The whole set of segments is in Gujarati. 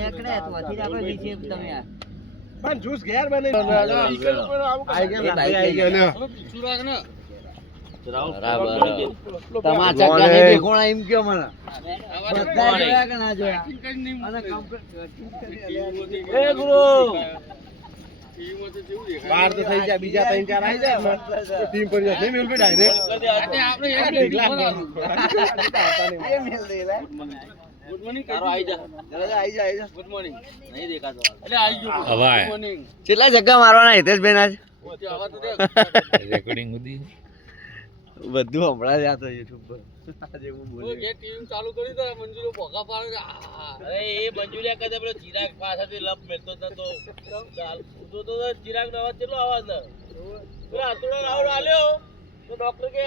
નેકડે તો વધી આપણે નીચે તમે આ પણ જ્યુસ ઘેર બને આઈ ગયા ને સુરાગ ને બરાબર તમાચા કાહે બેકોણા એમ કયો મને બધા જોયા કે ના જોયા અને કમ્પ્લીટ એ ગુરુ બાર તો થઈ જાય બીજા 3-4 આવી જાય ને તો ટીમ પર જાય નહીં મેલ પે ડાયરેક્ટ આપણે એક એ મેલ દે લે ગુડ મોર્નિંગ તારો આવી જા આવી જા ગુડ મોર્નિંગ નહીં દેખાતો એટલે આવી ગયો હવાય. ગુડ મોર્નિંગ કેટલા જગ્ગા મારવાના હિતેશભાઈ આજ ઓતે આવા તો દે રેકોર્ડિંગ હતી. બધું હમણાં જ આ તો YouTube પર આજે હું ઓ બોલ્યો જે ટીમ ચાલુ કરી તો મંજુલો ભોગા પાડે અરે એ મંજુલિયા કદે પેલો ચિરાગ પાછળથી લપ મેલતો તો ચાલ ઉતો તો ચિરાગ નો અવાજ કેટલો અવાજ છે પેલા આતુડો રાઉડ આલ્યો તો ડોક્ટર કે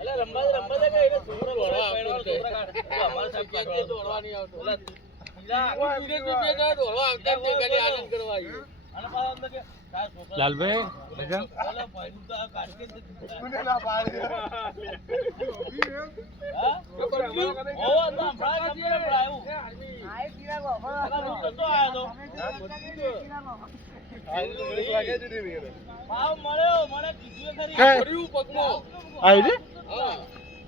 અલે રંબા દે કે એને છોકરો દોડવા અમાર સાહેબ કાઢવા દોડવા નહીં આવતો અલે ચિરાગ ધીરે ધીરે કે દોડવા આવતા તે ગાડી આનંદ કરવા આવી અને પાછા અંદર કે લાલભાઈ અલે ભાઈ નું તો કાઢી કે મને ના પાડે હા ઓ તો આપડા કે આવ્યું આય પીરા ગો તો આયો ભાવ મળ્યો મને કીધું ખરી હે? કર્યું પગમાં આઈ રે હા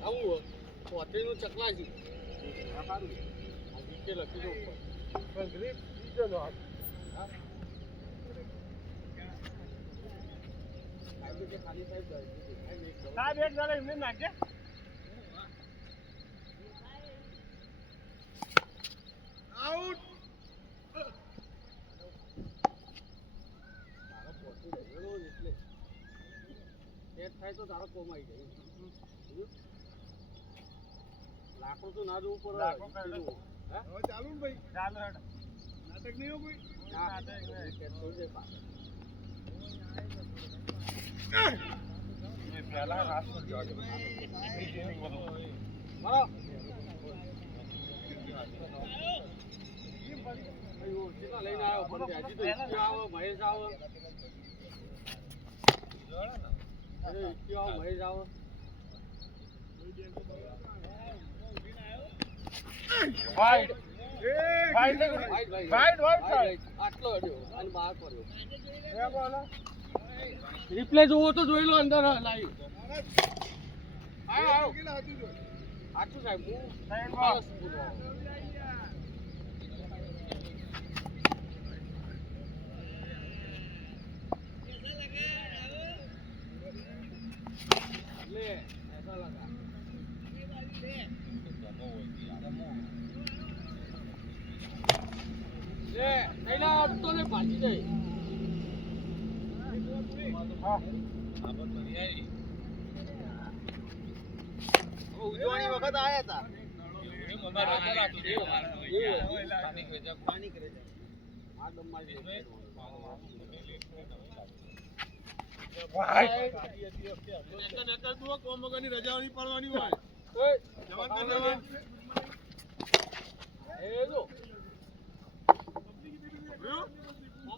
આવું પોતરીનું ચકલા છે આ સારું આ નીચે લખી દો ઉપર પણ ગ્રીપ બીજો નો સાહેબ એક જણા એમને નાખે આઉટ સેટ થાય તો તારો કોમ આવી જાય લાકડું તો ના જવું પડે લાકડું કાઢો. હે? હવે ચાલુ ને ભાઈ ચાલો હેડ નાટક નહીં હો કોઈ નાટક નહીં. છોડી દે પાછો. પહેલા રાસ પર જવા દો મારો ભાઈ ઓછીના લઈને આવ્યો પણ હજી તો ઈક્યો આવો મહેશ આવો અરે ઈક્યો આવો મહેશ આવો વાઈડ વાઈડ વાઈડ વાઈડ આટલો અડ્યો અને બહાર પડ્યો એ બોલો રિપ્લે જોવો તો જોઈ લો અંદર લાઈવ આયો આટલું સાહેબ હું સાઈડમાં. સરસ બોલવા ले ऐसा लगा ले પહેલા અડતો ને ભાજી જાય હા ઉજવણી વખત આયા હતા પાણી કરે છે આ દમમાં જ વાઈડ રજા નહીં પાડવાની હોય જવાન એ જો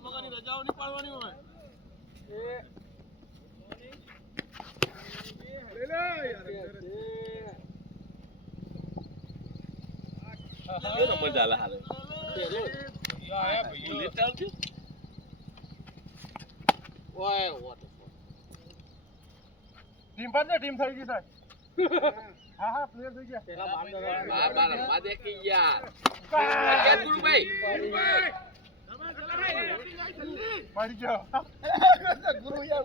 કોમગની રજાઓ નહીં પાડવાની હોય એ લે યાર નંબર ચાલે હાલે ઓય વોટ ટીમ પર છે ટીમ થઈ ગઈ સાહેબ હા હા પ્લેયર થઈ ગયા પેલા બાર રમવા દે કે યાર પડી ગયો ગુરુ યાર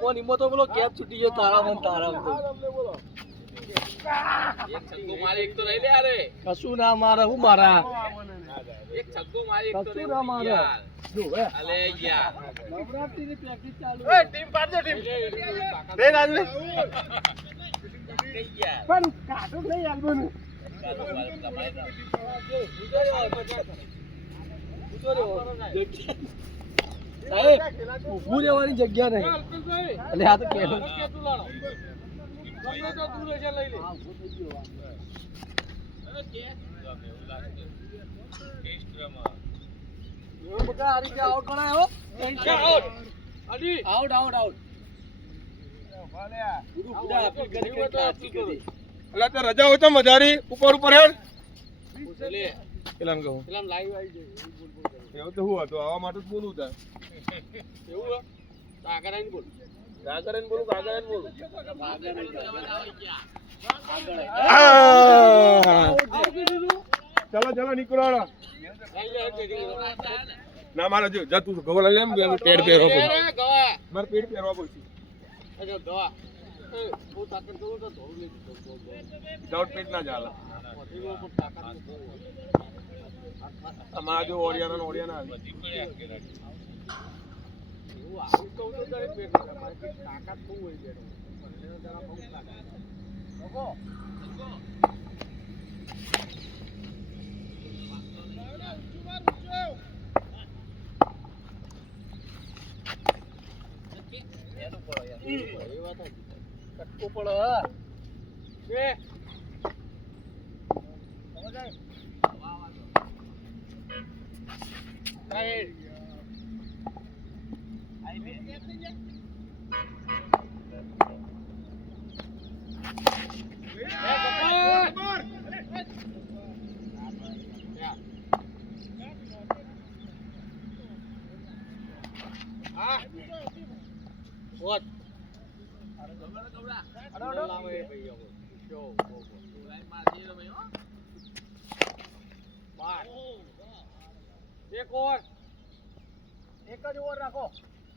બે નિમો તો બોલો કેપ છૂટી ગયો તારા મન તારા મન બોલો એક છક્કો મારે એક તો લઈ લે અરે કશું ના મારે હું મારા એક છક્કો મારે એક તો કશું ના મારે જો હે અલે યાર નવરાત્રી ની પ્રેક્ટિસ ચાલુ એ ટીમ પર છે ટીમ બે રાજવી યાર પણ કાઢું નહીં આલ્બોનું સાહેબ ઊભું રહેવાની જગ્યા નહીં એટલે આ તો કેવું બધા આ રીતે આઉટ ગણાય હો આઉટ આઉટ આઉટ ભાલ્યા પૂરું પૂરા આપી કરી કરી આપી કરી એટલે તે રજા હોય તો વધારી ઉપર ઉપર હેડ લે પેલાને કહું પેલા લાઈવ આવી જાય એવું તો શું હતું આવા માટે જ બોલું તાર એવું હે? તો આગળ આવીને બોલ કાગર એને બોલું કાગર એને બોલું ચલો ચલો નીકળો હાલો. ના મારે જો જા તું ગોળ લઈ લેમ પેડ પહેરવો પડશે ગવા મારે પેડ પહેરવા પડશે અરે ગવા બહુ તાકાત કરું તો ધોળ લઈ દાઉટ પેડ ના ચાલે દીધો તાકાત અમારા જો ઓડિયાના આવે એવું આવું તો દરેક પેટ મારી તાકાત બહુ હોય છે જરા બહુ તાકાત લોકો કટકો પડો બે એક ઓવર એક જ ઓવર રાખો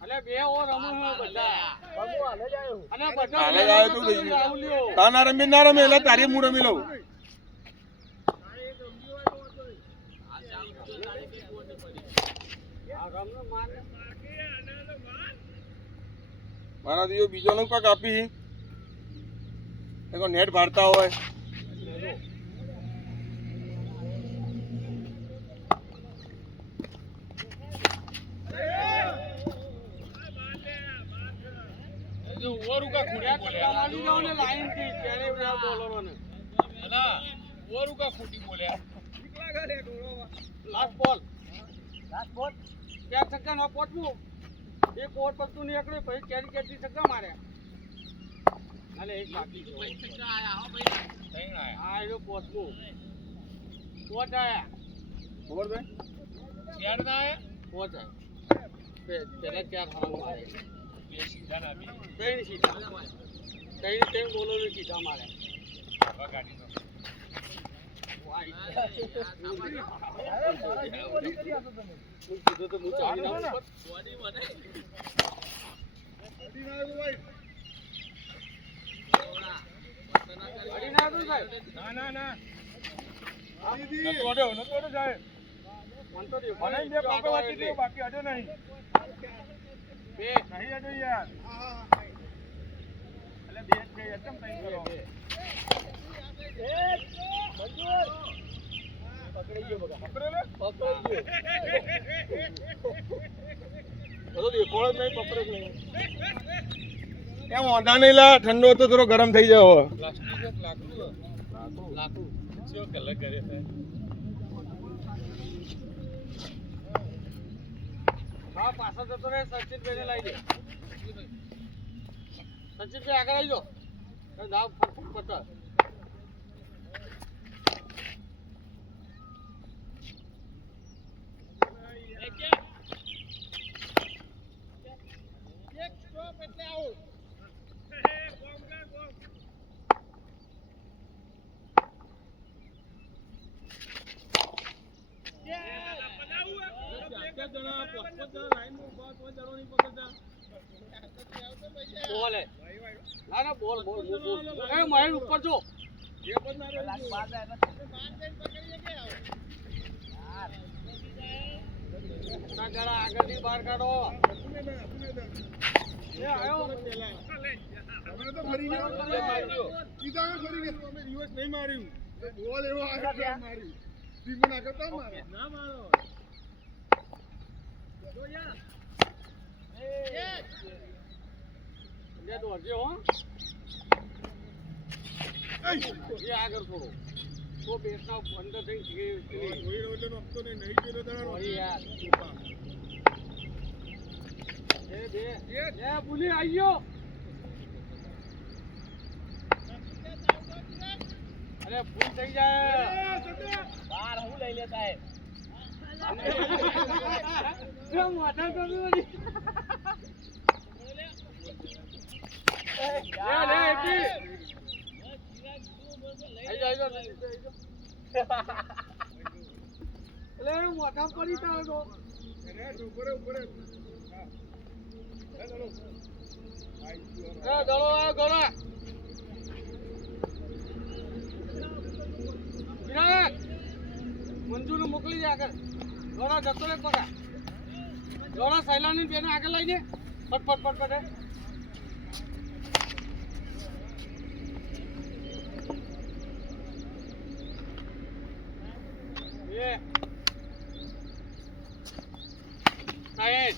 અને બે ઓવર રમવું બધા અને બધા હાલે જાય તું તાના રમી ના રમે એટલે તારી હું રમી લઉં મારા દીવો બીજો નું પાક આપી નેટ ભારતા હોય એક ઓવર પત્તું નીકળ્યું પછી કેરી કેરી છક્કા માર્યા અને એક બાકી હા એ પોચમું પોચ આયા ખબર ભાઈ ચાર ના આયા પોચ આયા પેલા ચાર હારા મારે ત્રણ સીધા ત્રણ બોલો ને સીધા મારે કીધું તો હું ચાલી નાખું એમ વાંધા નહીં લા ઠંડો તો થોડો ગરમ થઈ જાય પાછા જતો રે સચિન ભાઈ લાવી દે સચિન ભાઈ આગળ આવી જાઓ દાવ ફટફટ પતા બોલ ના ના બોલ બોલ બોલ એ મહેલ ઉપર જો ના જરા આગળથી બહાર કાઢો એ આયો અમે તો ફરી ગયો સીધા ફરી ગયો અમે રિવર્સ નહીં માર્યું બોલ એવો આવ્યો માર્યું ટીમ ના કરતા મારે ના મારો જો યાર એ તો હજી હો એ આગળ થોડો તો બેસના અંદર થઈ ગઈ કોઈ રોલે નોખતો નહીં જોયો તારો યાર એ બે એ ભૂલી આવ્યો અરે ફૂલ થઈ જાય બાર હું લઈ લેતા હે મોટા કમી લે મોટા પડી તારે તો ઉપર ઉપર દડો ગોળા વિનાયક મંજુને મોકલી દે આગળ ગોળા જતો રે પગા ગોળા સૈલાની બેને આગળ લઈને ફટફટ ફટફટ એ સાહેબ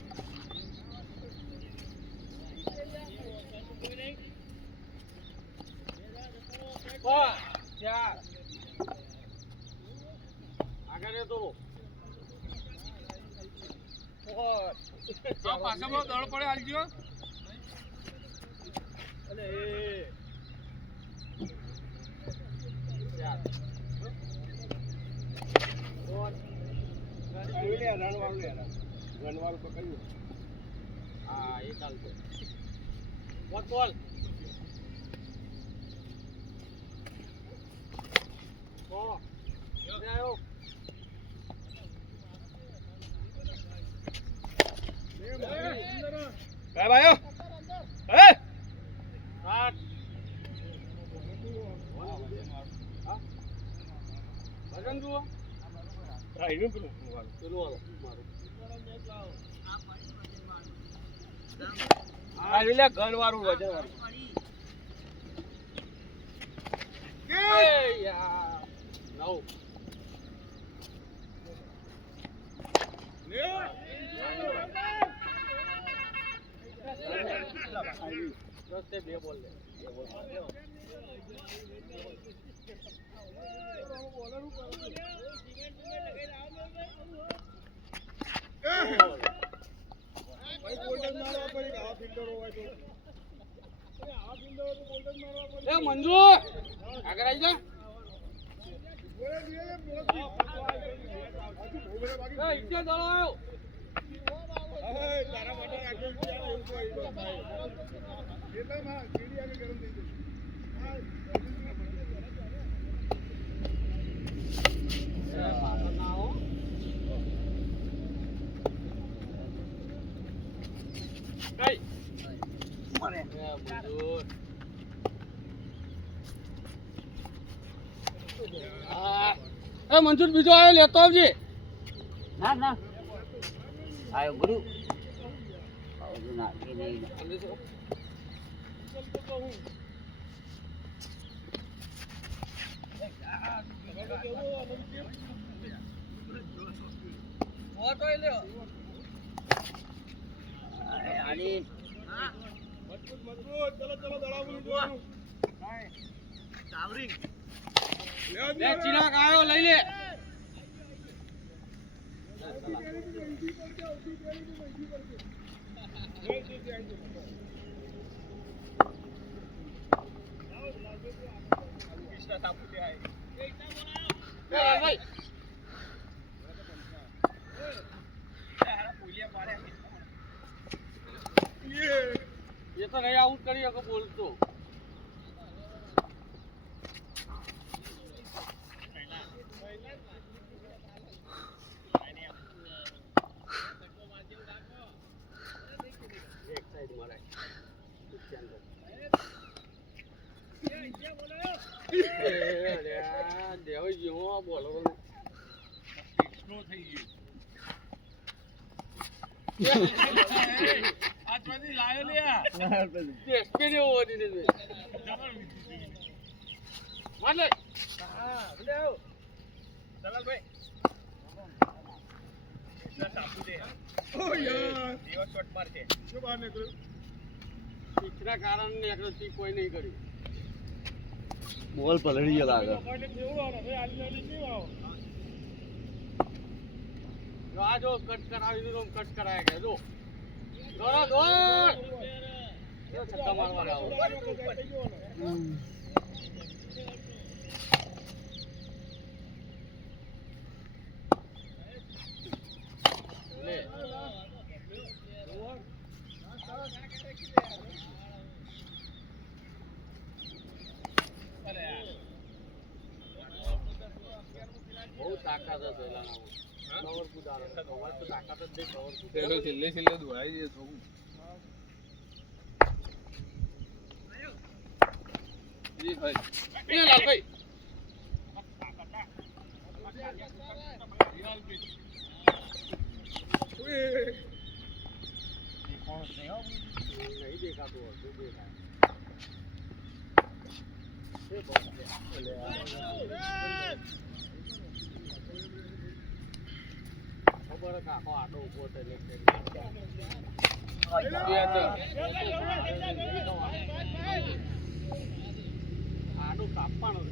ચાર આગળ તો પાછા બહુ દળ પડે હાલજો અને ચાર રણવાળું પકડ્યું હા એ ચાલશે બોલ બોલ ભાઈ ભાઈઓ હે ભજન જુઓ હા એનું પેલું પેલું મારું આ લે ગન વાળું વજન વાળું એ યાર નવ રસ્તે બે બોલ લે ભાઈ ગોલ્ડન મારવા પડી આવા ફિલ્ડર હોય તો આવા ફિલ્ડર તો ગોલ્ડન મારવા પડી એ મંજુ આગળ આવી જા બોલે દીએ બોલે એ ઇચ્છે દળો આવ્યો હે તારા માટે આખો વિચાર એવું કોઈ ભાઈ એટલે માં સીડી આગળ ગરમ થઈ ગઈ મંજૂર બીજો આવ્યો લેતો આવજે ના ના આયો ગુરુ આવું ના એ નહીં આની મજબૂત ચલો ચલો દડાવું જોવાનું ચાવરી લે ચિરાગ આવ્યો લઈ લે ये तो नहीं आउट करी अगर बोल तो एक साइड मारा देव जीवो बोलो एक्सप्लो થઈ ગયું આજમાંથી લાયો લે આ ટેસ્ટ કેવો વધી ને માર લે હા લે આવ દલાલભાઈ ના સાપુ દે ઓ યાર દિવસ શોટ માર છે શું બહાર નીકળ્યું ટીકના કારણે એકલો ટી કોઈ નહીં કર્યું બોલ પલળી ગયો લાગે કોઈને કેવું આવે ભાઈ આલી આલી કેવું આવો જો આ જો કટ કરાવી દીધો કટ કરાય ગયા જો દોડો દોડ છક્કા મારવા આવો બહુ તાકાત છે પહેલાના કવર કુદારો કવર તો તાકાત જ દે કવર છેલ્લે છેલ્લે દોડાઈ દે થોડું એ ભાઈ એ લાલભાઈ નહીં દેખાતું હતું દેખાય ખબર કાકો આટો ઉભો થઈને આડું કાપવાનું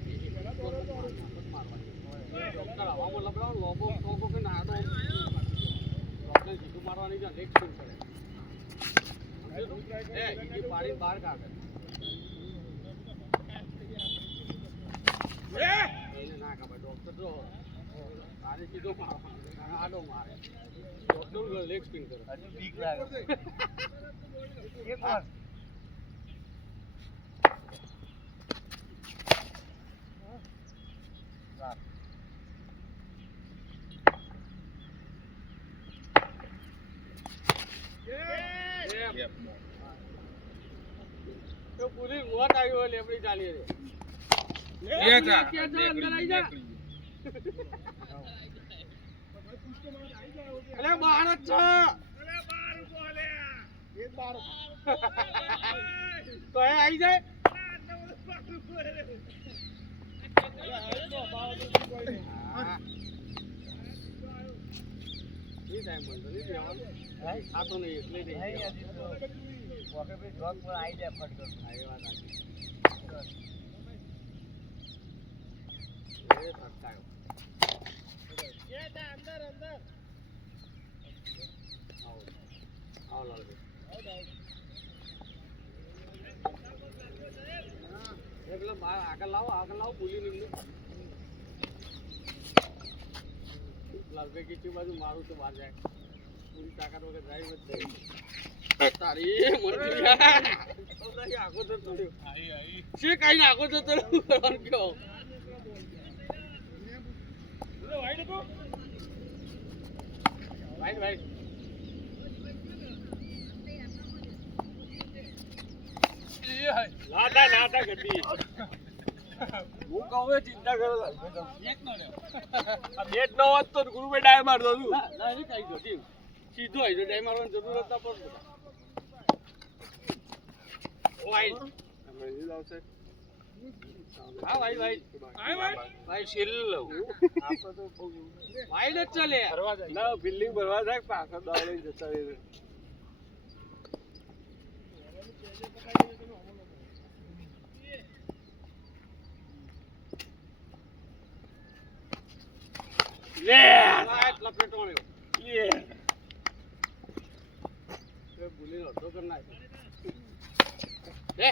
ડોક્ટર હવામાં લબડાવો લોબો ટોકો કે આડો ડોક્ટર સીધું મારવાની છે લેગ સ્પિન કરે એ ઈડી પાડીને બહાર કાઢે એને ના કાપે ડોક્ટર જો આને સીધો મારવાનો આડો મારે ડોક્ટર લેગ સ્પિન કરે બીક લાગે એક વાર તો પૂરી મોત આવી હોય લેબડી ચાલી રે અંદર આવી જા અલે બહાર જ છે તો એ આવી જાય આ તો નહીં એટલે નહીં વખત ભાઈ જોબ પર આવી જાય ફટ કર એ વાત સાચી એ ફટકાયો આવો આવો લાલભાઈ એકલો બહાર આગળ લાવો ભૂલી નહીં લાલભાઈ કેટલી બાજુ મારું તો બહાર જાય પૂરી તાકાત વગર જાય જ નહીં તારી મંજૂરી આખો તો તોડ્યો છે કઈ નાખો તો કરવાનું કયો ભાઈ ભાઈ નાટા ગડી હું કહું ચિંતા કરો એક નો આ બેટ નો હોત તો ગુરુભાઈ ડાય મારતો તું ના એ કઈ ગયો સીધો આવી જો ડાય મારવાની જરૂર હતા પણ ઓ આઈ અમે લાવશે હા ભાઈ ભાઈ શીલ લઉં આપણે તો ભાઈ જ ચાલે ના બિલ્ડિંગ ભરવા જાય પાછળ દાવડે જતા રહે લે એટલા પેટોણ્યો લે એ ભૂલી અડધો કર નાખ લે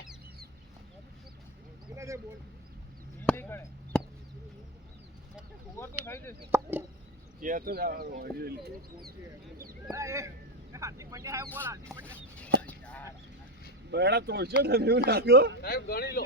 બહેડા તોડશો તમે એવું લાગો સાહેબ ગણી લો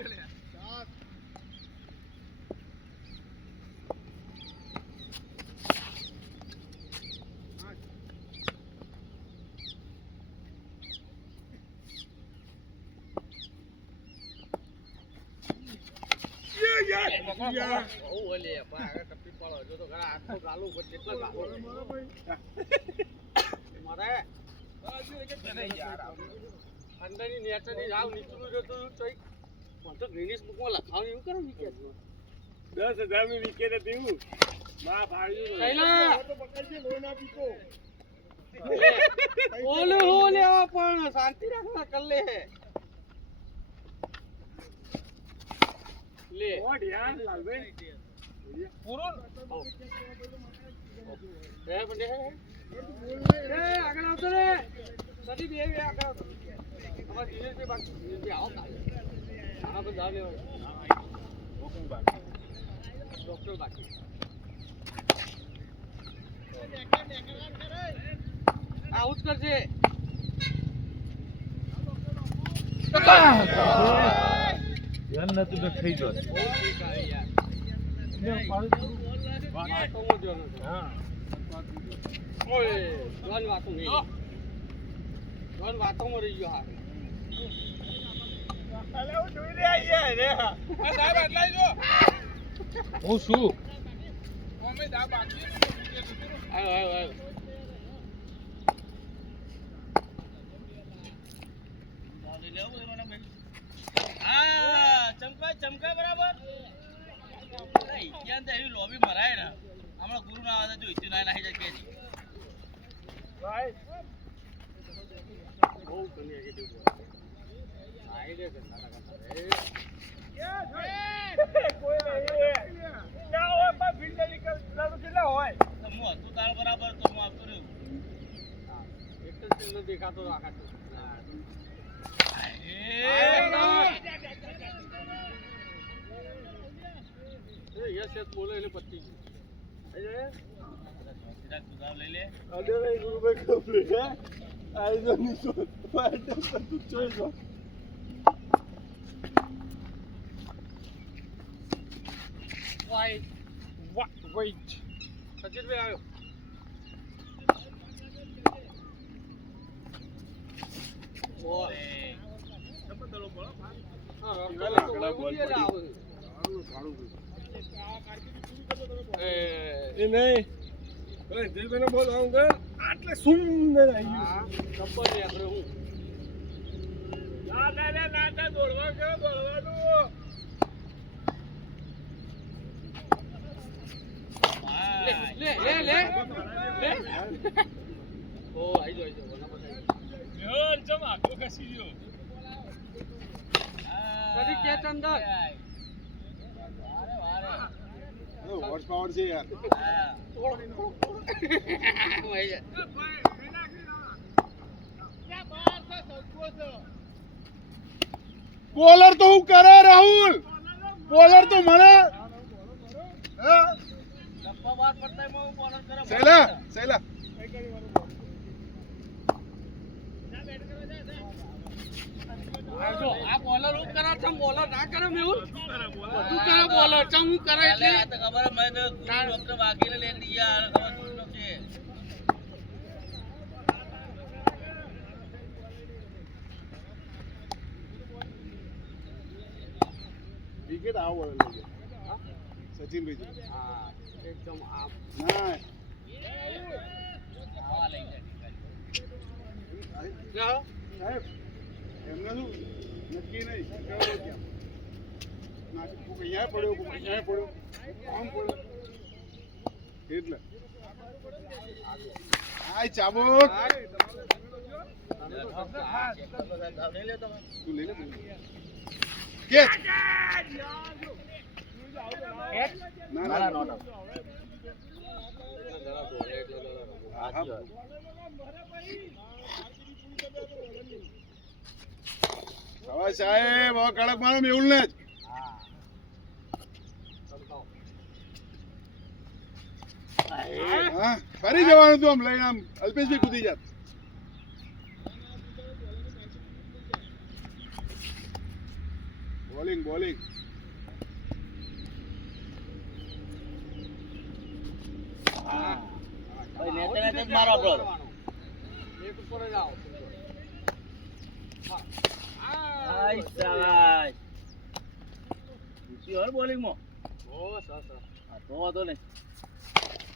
અંદરની નેચરની રાવ નીચલું જતું ચોઈક પણ તો ગ્રીનિશ બુકમાં લખાવું એવું કરો વિકેટ 10,000 ની વિકેટ હતી હું માં ફાડ્યું ઓલે હો લેવા પણ શાંતિ રાખના કર લે લે ઓ યાર લાલભાઈ પૂરો રે બંદે રે આગળ આવતો રે સદી બે બે આગળ આવતો અમાર દિનેશ બે બાકી દિનેશ બે આવો કાલે આના પર જાવ લેવા ડોક્ટર બાકી આઉટ કરજે ધ્યાન નતું તો થઈ ગયો બહુ ઠીક આવે યાર હું શું હા ચમકા બરાબર ત્યાં તો એવી લોબી મરાય ને હમણાં ગુરુ ના આવે તો ઇત્યુ ના નાખી જાય કે તું તાર બરાબર તો હું આવતો રહ્યું દેખાતો બોલે એટલે પતી ગયું લઈ લે સચિનભાઈ આવ્યો એ નહીં દિલભાઈ બોલ આવું આટલે સુંદર આવી હોર્સ પાવર છે યાર બોલર તો હું કરે રાહુલ બોલર તો મને સહેલા આ બોલર હું કરે છે બોલર ના કરે મેહુલ તું કરે બોલર ચમ હું કરે એટલે આ તો ખબર મને ડોક્ટર વાગીને લઈ લીયા અને ખબર તું છે વિકેટ આવો લઈ ગયા સચિનભાઈ હા એકદમ આમ ના આવા લઈ જાય સાહેબ એમને શું નક્કી નહીં કેવો ક્યાં નાખી અહીંયા પડ્યો અહીંયા પડ્યો આમ પડ્યો એટલે આય ચાબુક તું લઈ લે કેચ ના નોટ હવે સાહેબ હવે કડક મારો મેહુલ ને જ હા ફરી જવાનું તું આમ લઈને આમ અલ્પેશભાઈ કૂદી જાત બોલિંગ મારો આપણો એક ઉપર જ આવો આય શાબાશ પ્યોર બોલિંગ માં ઓ સર આ તો વાંધો નહીં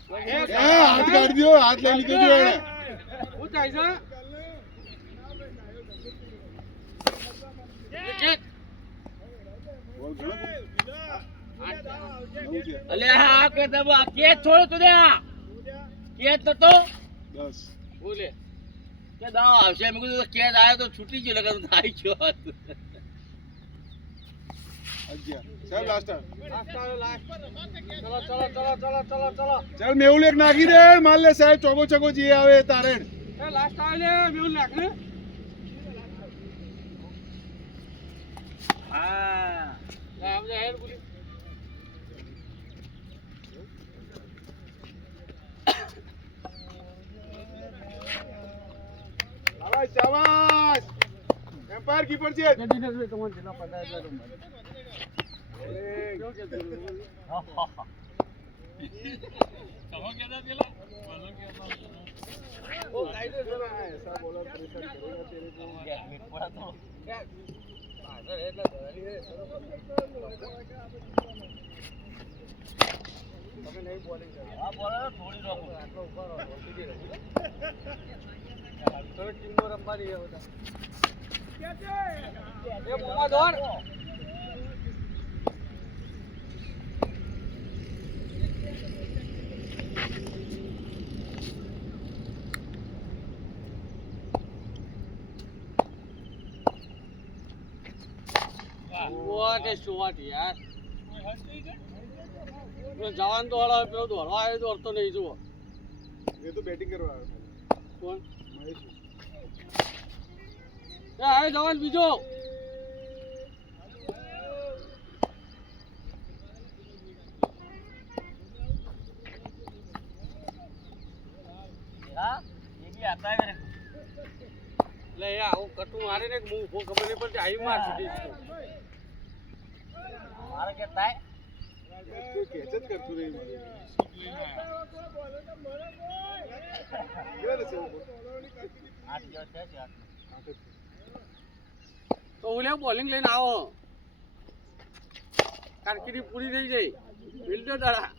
હાથ કાઢ દો હાથ લઈ લીધો જો એને હું થાય છે બોલ ઘણો અલે હા કે તબ કેચ છોડ તું દે કેચ તો 10 બોલે કે દાવ આવશે મેં કીધું કેચ આવ્યો તો છૂટી ગયો લગન આવી ગયો 11 સાહેબ લાસ્ટ ચલો ચાલ મેહુલ એક નાખી દે માર લે સાહેબ ચોકો ચોકો જે આવે તારે લાસ્ટ આવે લે મેહુલ નાખ ને હા આપણે હેડ બોલી શાબાશ એમ્પાયર કીપર છે તમારે જિલ્લા 15,000 જવાન તો હળા પેલો દોડવા આવ્યો દોડતો નહીં જુઓ એ તો બેટિંગ કરવા આવ્યો કોણ મહેશ આવે જવાન બીજો એટલે એ આવું કટું મારે ને હું ઉભો ખબર નહીં પડતી આવી માર સીધી મારે કે થાય કોઈ કેચ જ કરતું નહીં તો હું લે બોલિંગ લઈને આવો કારકિર્દી પૂરી થઈ જાય ફિલ્ડર દાડા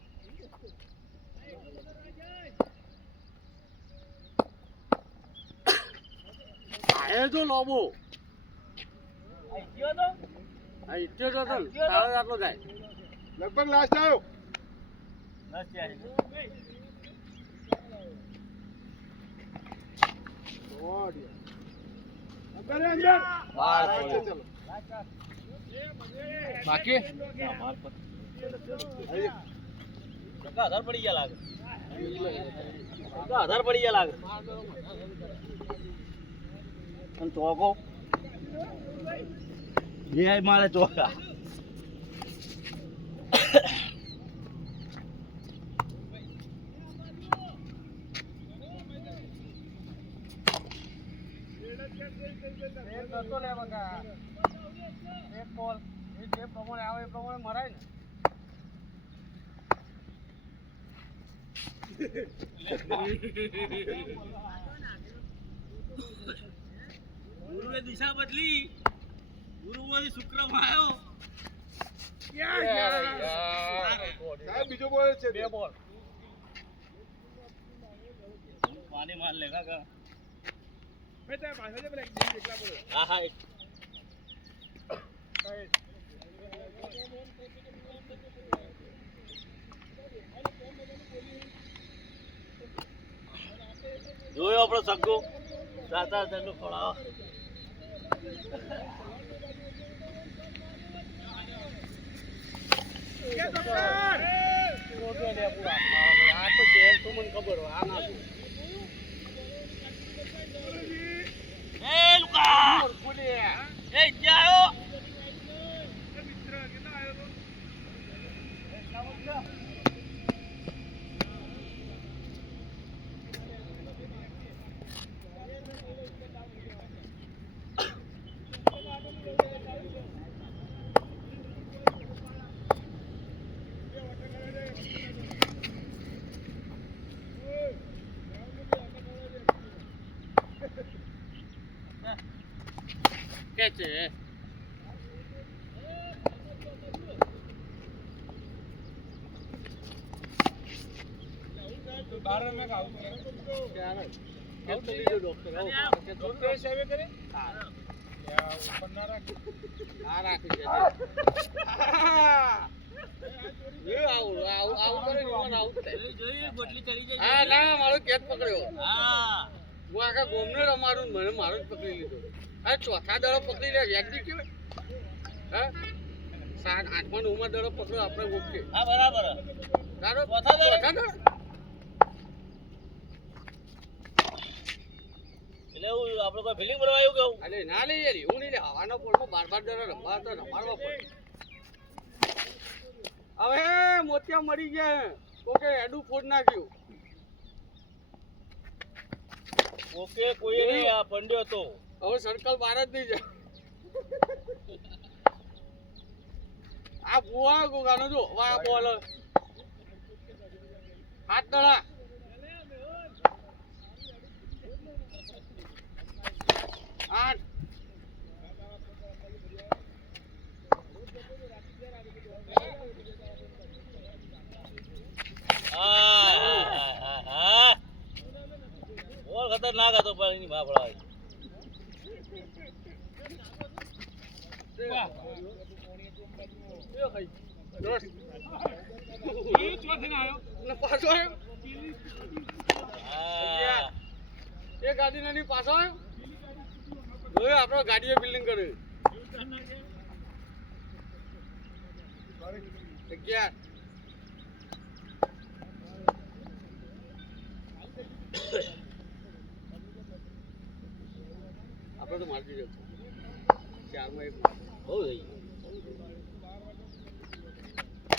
આયે તો લોબો આ ઇત્યો તો તાળો આટલો જાય લગભગ લાસ્ટ આવ્યો અંદર અંદર ચલો બાકી આધાર પડી ગયા લાગે આધાર પડી ગયા લાગે અને ચોકો જે મારે ચોકા જે પ્રમાણે આવે એ પ્રમાણે મરાય ને ગુરુએ દિશા બદલી ગુરુમાંથી શુક્રમાં આવ્યો સાહેબ બીજો બોલ છે બે બોલ પાણી માર લે કાકા બેટા પાછળ પેલા એકલા બોલ હા હા જોયો આપણો સગ્ગો દાદા તેનું ખોળાવો આ તો શહેર તો મને ખબર હોય આ ના એ લુકા એ ક્યાં આવ્યો કે છે બાર મેં આવું ડોક્ટર સાહેબ કરે ના રાખી છે આવું કરે ને મને આવું થાય જોઈએ ગોટલી ચડી જાય હા ના મારો કેચ પકડ્યો હા હું આખા ગોમને રમાડું ને મને મારો જ પકડી લીધો અરે ચોથા દડો પકડી લે વ્યક્તિ કેવાય હા 7 8મા 9મા દડો પકડો આપણે ઓકે હા બરાબર તારો ચોથા દડો? દડો એટલે એવું આપણે કોઈ ફિલિંગ ભરવા આવ્યું કેવું અરે ના લે યાર એવું નહીં લે હવાનો બોલમાં 12 દડો રમવા તો રમાડવા પડે હવે મોતિયા મરી ગયા તો કે એડું ફોડ નાખ્યું ઓકે કોઈ નહીં આ પંડ્યો હતો હવે સર્કલ બહાર જ નહીં જાય આ બુઆ ગોગાનો જો વા બોલ હાથ દડા આઠ બોલ ખતરનાક હતો પણ એની બાપડા એ ગાડી નાની પાછો આવ્યો આપણો ગાડીએ બિલ્ડિંગ કર્યું 11 આપણે તો મારી દીધો 4 માં 1 બહુ થઈ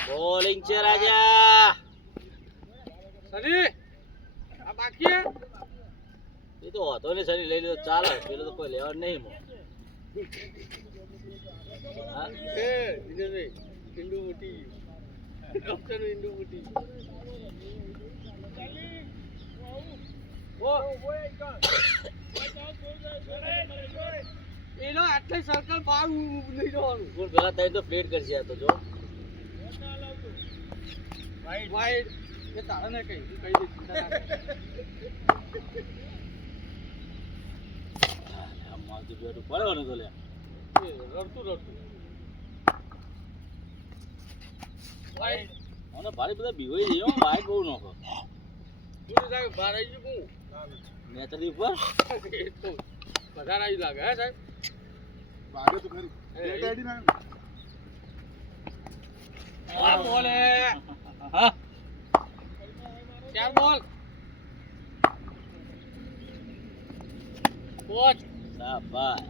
બોલિંગ છે રાજા સરી આ બાકી એ તો હતો ને સરી લઈ લો ચાલે પેલો તો કોઈ લેવા નહીં મો હા એ વિજય ઇન્ડુ મોટી ડોક્ટર ઇન્ડુ મોટી એનો આટલે સર્કલ બહાર નહીં જવાનું બોલ પેલા તઈ તો પ્લેટ કરશે આ તો જો વાઈડ એ તારા ને કઈ દે ચિંતા ના માલતી બેઠું પડવાનું તો લે રડતું વાઈડ મને ભારે બધા બીવાઈ જઈએ વાઈડ બહુ નખો તું સાહેબ બહાર આવી ગયું નેતરી ઉપર વધારે આવી લાગે હે સાહેબ વાગે તો ખરી એક આઈડી ના આ બોલે હા ચાર બોલ પોચ શાબાશ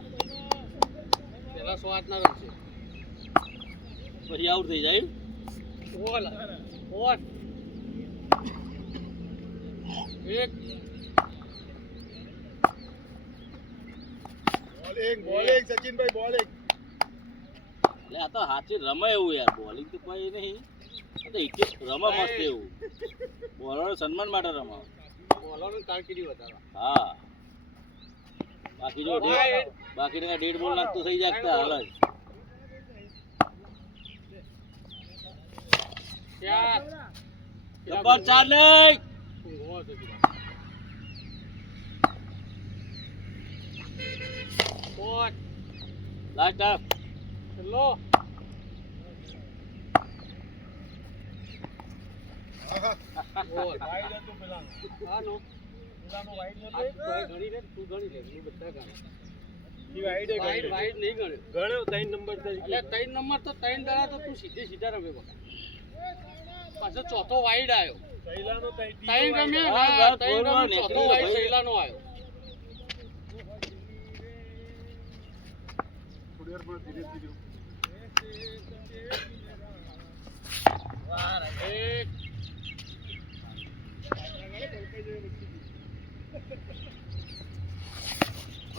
પેલા 108 ના રન છે પછી આઉટ થઈ જાય બોલ પોચ એક બોલિંગ સચિનભાઈ બોલિંગ એટલે આ તો હાચી રમે એવું યાર બોલિંગ તો કોઈ નહીં આ તો હિટ રમે મસ્ત એવું બોલરનો સન્માન માટે રમે બોલરનો કારકિર્દી વધારે હા બાકી જો બાકીના ડેડ બોલ નાખતો થઈ જાગતા હાલ જ જબર ચાર નહીં પોટ લાસ્ટ અપ હેલો બોલ વાઈડ હતો પેલાનો હા નો પેલાનો વાઈડ નતો ઘણી રે તું ઘણી લે હું બધા ગામ ઈ વાઈડ નહીં ગણ્યો 3 નંબર એટલે 3 નંબર તો 3 દડા તો તું સીધા રમે બકા પાછો ચોથો વાઈડ આવ્યો સૈલાનો 3 રમ્યા ના 3 રમ્યા ચોથો વાઈડ સૈલાનો આવ્યો થોડી વાર પર ધીરે ધીરે વાહ એક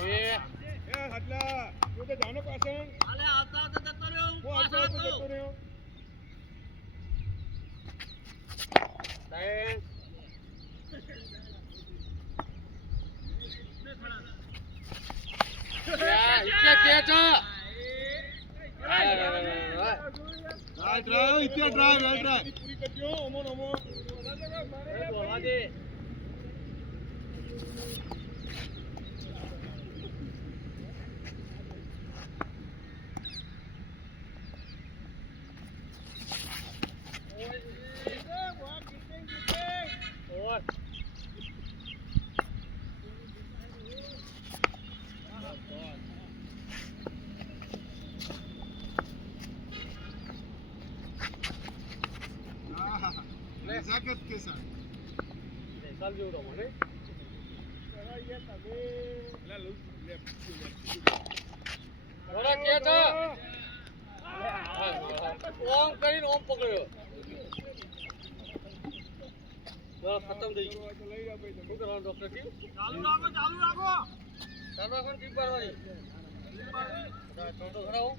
એ હટલા તું તો જાનો પાછળ આલે આવતા તો જતો રહ્યો હું આવતો તો જતો રહ્યો પૂરી કરજો ઓમો ઓમો બોલવા દે नजाकत के साथ સાલ જેવું રમો ને બરા કે તો ઓમ કરીને ઓમ પકડ્યો બસ ખતમ થઈ ગયું શું કરવાનું ડોક્ટર ટીમ ચાલુ રાખો ટીમ કરવાની તો ખરાવો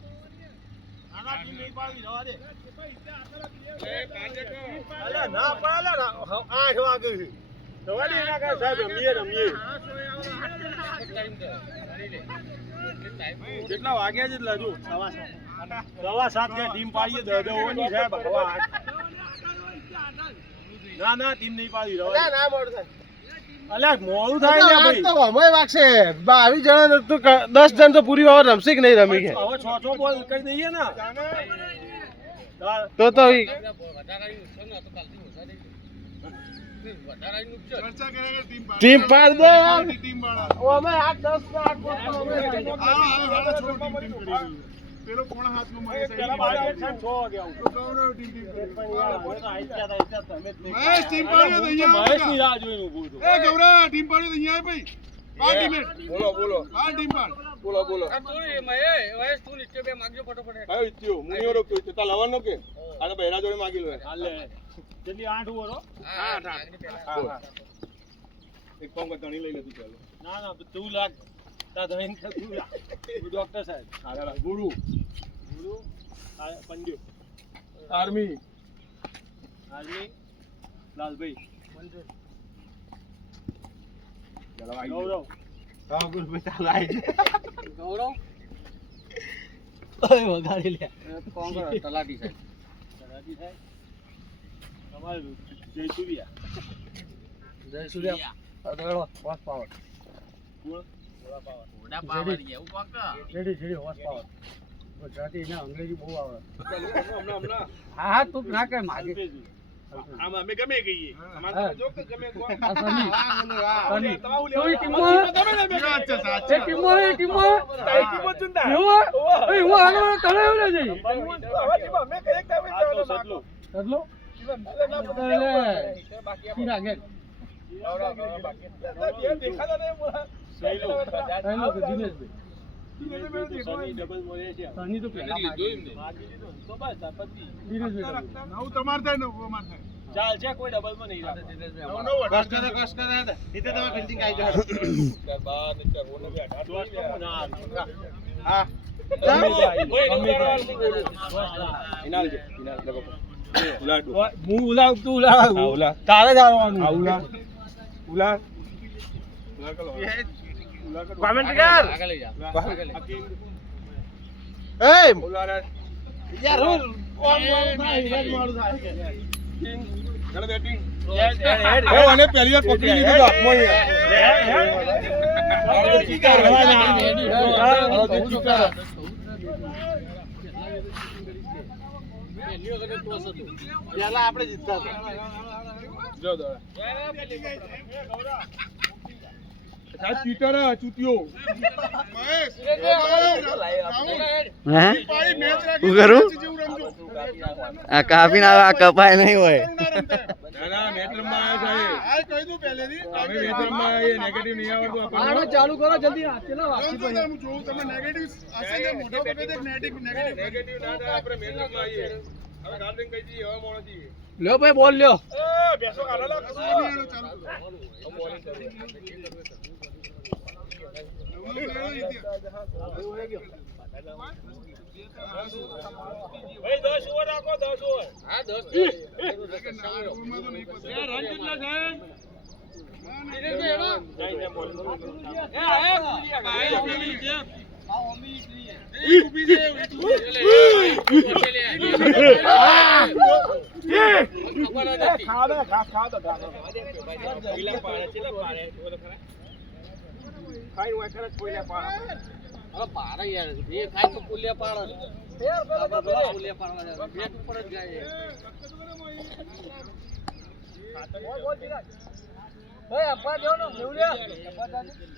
અલ્યા ના પાડે 8 વાગે છે. રવા દે એના કાંઈ સાહેબ રમીએ. કેટલા વાગ્યા છે એટલા જો 7:15 ટીમ પાડીએ 10 ઓવરની સાહેબ હવા 8 ના ટીમ નહીં પાડી રવા ના મોડું થાય અલ્યા મોડું થાય ને ભાઈ તો અમે વાગશે 22 જણા તો 10 જણ તો પૂરી ઓવર રમશે કે નહીં રમી કે હવે 6 બોલ કરી દઈએ ને તો ટીમ પાડ દે ઓ અમે 8 10 પેલો કોણ હાથમાં મારે છે પેલા બાજુ 6 વાગે આવું તો કવરો ટીમ મહેશ ટીમ પાડ્યો તો અહીંયા મહેશ ની રાહ જોઈને ઊભો હતો એ ગૌરા ટીમ પાડ્યો તો અહીંયા ભાઈ આ ટીમ બોલો આ ટીમ પાડ બોલો આ તું મહેશ તું નીચે બે માંગજો ફટાફટ કયો ઇત્યો મુનિયો રોક્યો તો તા લવાનો કે આને બહેરા જોડે માંગી લો હાલે જલ્દી 8 ઓવર 8 એક કોમ ધણી લઈ લેતું ચાલો ના તું લાગ તા ધણી તું લાગ ડોક્ટર સાહેબ હારા ગુરુ પંડ્યો આર્મી લાલભાઈ ગૌરવ વગાડી લે કોણ કરો તલાટી સાહેબ તમારું Jayasuriya horse power JD horse power Gujarati ને અંગ્રેજી બહુ આવે હા તું ના કઈ માગે આમ અમે ગમે ગઈએ અમારે જો કે ગમે કોણ સની તમાઉ લેવા ટીમો ચુંદા એ હું આનો તળે ને જઈ અમે કઈ કામ સદલો બાકી રાગે દેખાતા નહીં સહીલો દિનેશભાઈ સની તો પહેલા લીધો એમને તો બસ આપતી દિનેશભાઈ નવ તમાર થાય ને અમાર થાય ચાલ છે કોઈ ડબલ માં નહીં રાખે કસ કરે એટલે તમે ફિલ્ડિંગ આવી જાય બાર ને ચાર ઓને બે 18 ના હા ઇનાલ લગો હું ઉલાવ તું ઉલાવ તારે જ આવવાનું ઉલાવ કમેન્ટ કર આગળ લઈ જા એ યાર હું કોમ થાય મારું થાય ચલો બેટિંગ એ ઓને પહેલી વાર પકડી લીધું હાથમાં પેલા આપણે જીતતા જો સાહેબ ચીટર ચૂતિયો મહેશ હું કરું આ કાપી ના આ કપાય નહીં હોય ના મેચ રમવા આવ્યા છે આ કહી દઉં પહેલેથી અમે મેચ રમવા આવીએ નેગેટિવ નહીં આવડતું આપણને આનો ચાલુ કરો જલ્દી કેટલા વાગી પડે હું જોઉં તમે નેગેટિવ હશે ને મોઢા પર દેખ નેગેટિવ ના થાય આપણે મેચ રમવા આવીએ હવે ગાર્ડિંગ કહી દી હવે મોણો જી લ્યો ભાઈ બોલ લ્યો એ બેસો કાઢો લો ચાલુ બોલિંગ ભાઈ 10 ઓવર રાખો 10 ઓવર હા 10 ઓવરમાં તો નહીં પતે યાર રન કેટલા છે ધીરે ધીરે જઈને બોલ એ આ ઓમી છે આ ઓમી છે ઊભી છે ખા દો પેલા પાડે છે પાડે બોલો ખરા ખાઈ હોય ખરા કોઈલા પાડે અરે પાડે યાર એ ખાઈ તો પુલિયા પાડે યાર બરાબર પુલિયા પાડવા બેટ ઉપર જ જાય ઓય અપ્પા દેવ નો લેવલ્યા અપ્પા દાદી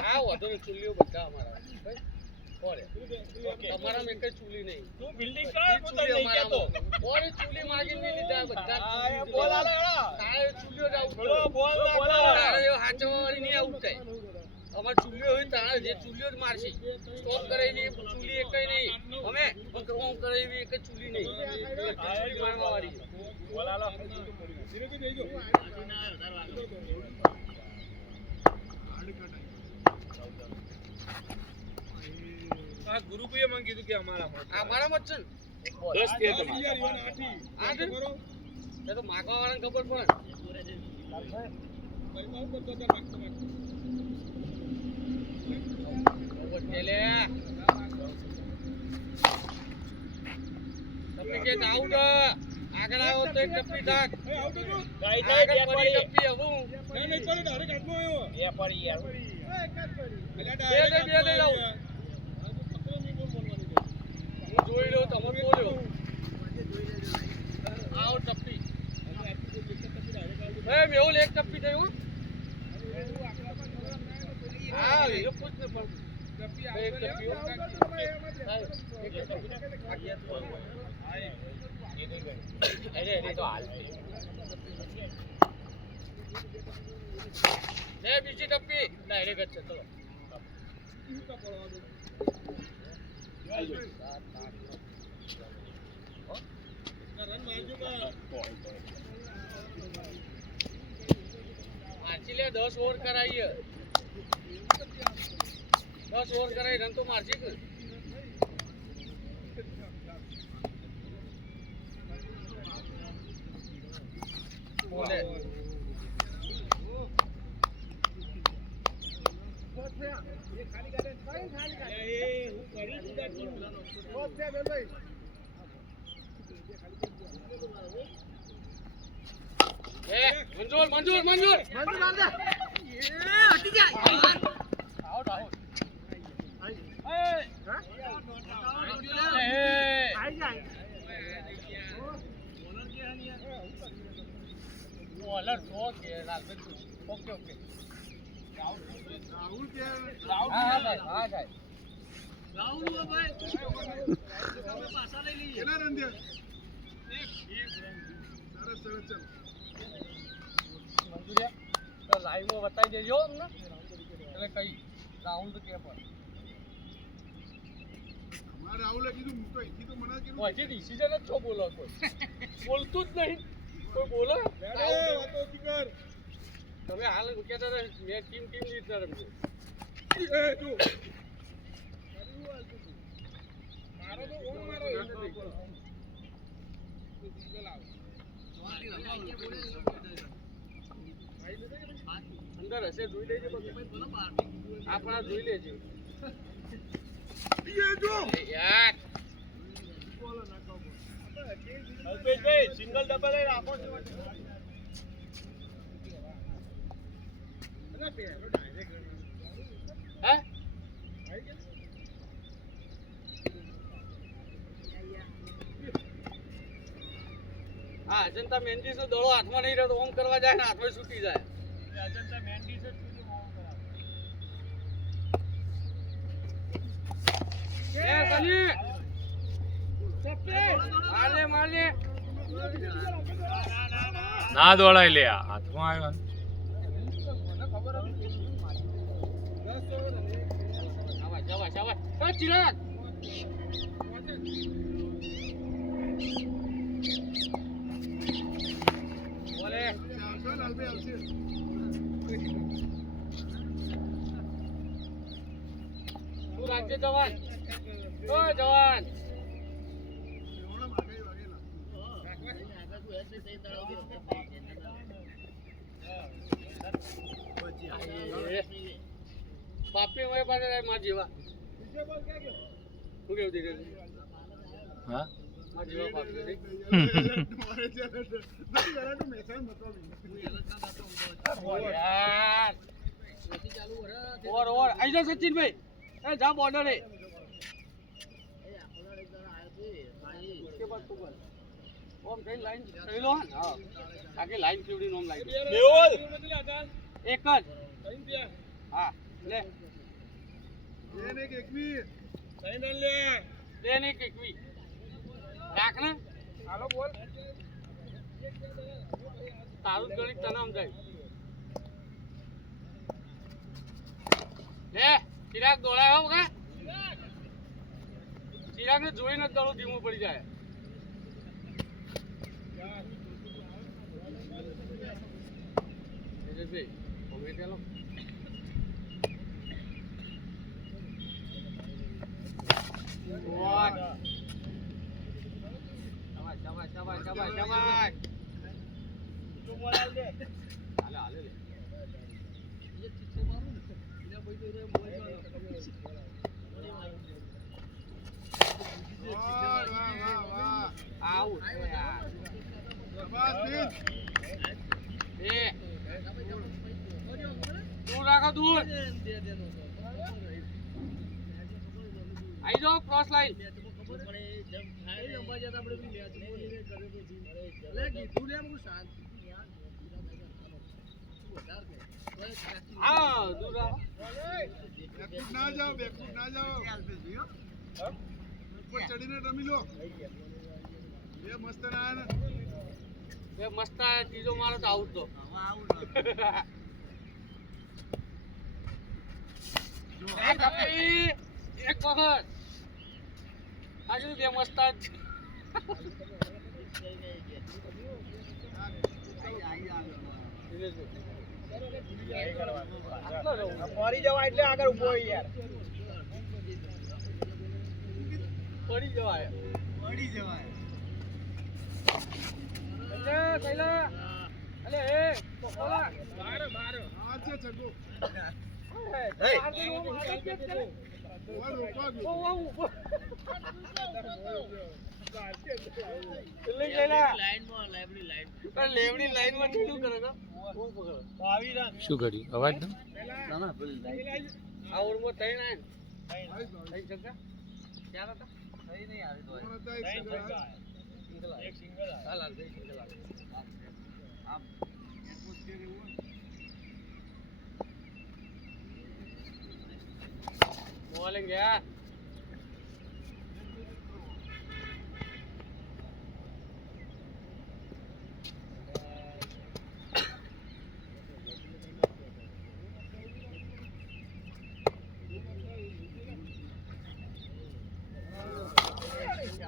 આ વધુ ચુલીઓ બધા અમારા કોરે તમારા મે કઈ ચૂલી નહીં તું બિલ્ડિંગ કર હું તને નહીં કહેતો કોરે ચૂલી માગી નહીં લીધા બધા બોલ આલે તારે ચૂલીઓ જાવ બોલ તારે હાચવાળી નહીં આઉટ થાય અમાર ચૂલીઓ હોય તારે જે ચૂલીઓ જ મારશે સ્ટોપ કરાવી ચૂલી એક નહીં અમે કોમ કરાવી એક ચૂલી નહીં ચૂલી મારવા વાળી બોલ આલો ધીરે ધીરે જઈજો આ ગુરુભાઈએ મને કીધું કે અમારામાં અમારામાં જ છે ને 10 થયા તમારા. આઠ? એ તો માગવા વાળાને ખબર પડે ને લે તમે કે આઉટ આગળ આવો તો એક ટપ્પી થાક કાંઈ થાય, આગળ બે પડી પડી. ટપ્પી હું બે પડી યાર. બે દઈ લાવ હું જોઈ લઉં તમે બોલ્યો આવો ટપ્પી એ મેહુલ એક ટપ્પી થયું હા એ પૂછ ને પણ એક ટપ્પી તો હાલ લે બીજી ટપ્પી ડાયરેક્ટ જ છે ચલો મારસી લે 10 ઓવર કરાઈએ 10 ઓવર કરાઈ રન તો મારસી કે બોલે મંજૂર મંજૂર મંજૂર હટી જા આઉટ આઉટ બોલર તો કે લાલબેન ઓકે ઓકે રાહુલ કે રાહુલ હા ભાઈ રાહુલ ભાઈ તમે પાછા લઈ લઈએ કેટલા રન દે એક સરસ સરસ ચાલ મંજૂરિયા તો લાઈવ માં બતાવી દેજો અમને એટલે કઈ રાહુલ તો કે પણ મારે રાહુલે કીધું હું તો અહીંથી તો મને કીધું ઓય ડિસિઝન જ છો બોલો કોઈ બોલતું જ નહીં કોઈ બોલો વાતો કર તમે હાલ કહેતા હતા મેં ટીમ જીતના રમજો એ જો મારો તો ઓમ મારો અંદર હશે જોઈ લેજે આપણા જોઈ લેજે એ જો યાર અલ્પેશભાઈ સિંગલ ડબલ એ રાખો છો. હે હા અજંતા મહેંદી નો દડો હાથમાં નહીં રહેતો ઓમ કરવા જાય ને હાથમાં છૂટી જાય અજંતા મહેંદી છે સુધી ઓમ કરાવે. એ સની મારલે મારલે ના દોડાય લે આ હાથમાં આવ્યો ને. શાબાશ શાબાશ શાબાશ એ ચિરાગ બોલે આવશે લાલભાઈ આવશે તું રાજ્ય જવાન ઓ જવાન બાપી હોય પાસે માર જેવા શું કેવું દીધે હા માર જેવા બાપી છે યાર ઓવર ઓવર આઈ જા સચિનભાઈ એ જા બોર્ડર હે उसके बाद तो बस ओम कहीं लाइन सही लो हां आगे लाइन क्यूडी नोम लाइन મેહુલ एक જ हां ले એને એક એકવી સહી રન લે. देन एक एकवी રાખ ને હાલો બોલ તારું ગણિત તને સમજાય લે ચિરાગ દોડાયો કે ચિરાગ ને જોઈને જ દડો ધીમો પડી જાય શાબાશ શાબાશ શાબાશ તું બોલાવ દે હાલે હાલે લે વાહ વાહ વાહ વાહ આઉટ યાર શાબાશ દિન એ દૂર રાખો દૂર આઈ જાઓ ક્રોસ લાઈન હા દૂર રાખો બેકફૂટ ના જાઓ બેકફૂટ ના જાઓ ઉપર ચડીને રમી લો એ મસ્ત ના ને એ મસ્ત ત્રીજો મારો તો આઉટ તો એક આપી એક વખત આજુ બે મસ્ત ફરી જવા એટલે આગળ ઉભો હોય યાર પડી જવાય પડી જવાય કૈલા અલે એ પકોડા બાર આ છે છગો લેવડી લાઈન માં શું કરે તો શું કર્યું અવાજ ન આ ઓળમો થઈ ના થઈ જગ્યા ક્યાં હતા થઈ નહીં આવી તો એક સિંગલ હાલ હાલ બે સિંગલ આમ બોલિંગ યાર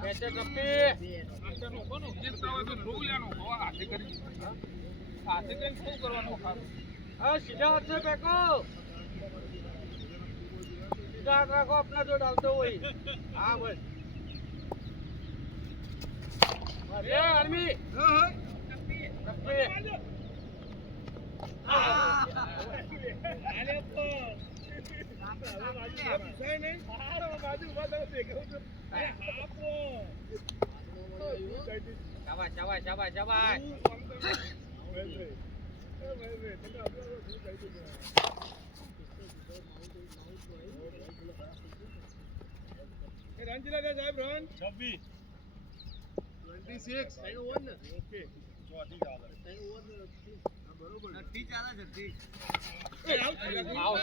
બેચે ટપ્પી આચરનો કોનો જીતતા હોય તો ઢોગલિયાનો હવા હાથે કરી હાથે કરીને શું કરવાનું હા સીધા હાથે બેકો સીધા હાથ રાખો अपना जो डालते हो वही हाँ बस अरे आर्मी टप्पी शाबाश शाबाश शाबाश शाबाश રન ચલા સાહેબ રન 26 ઓકે ચોથી ચાલે બરોબર ટી ચાલે છે ટી આવો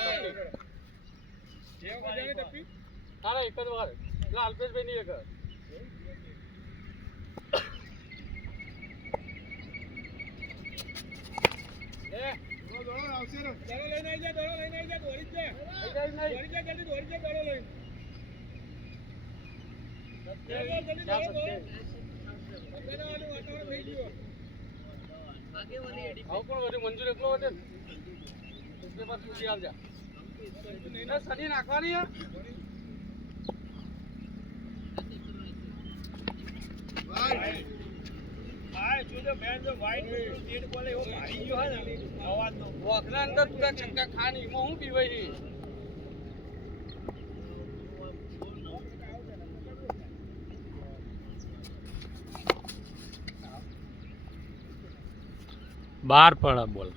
જેવ બજાને ટપ્પી તારા એક જ વાર ના અલ્પેશભાઈ ની એક એ દોડો આવશે રે દોડો લઈને આવી જા દોડી જા નહીં જલ્દી દોડી જા દોડો લઈને મંજૂર એકલો વધે ને બાદ પૂછી આવજા સની નાખવાની વખના અંદર પૂરા છક્કા ખાની એમાં હું પીવાય બાર પડે બોલ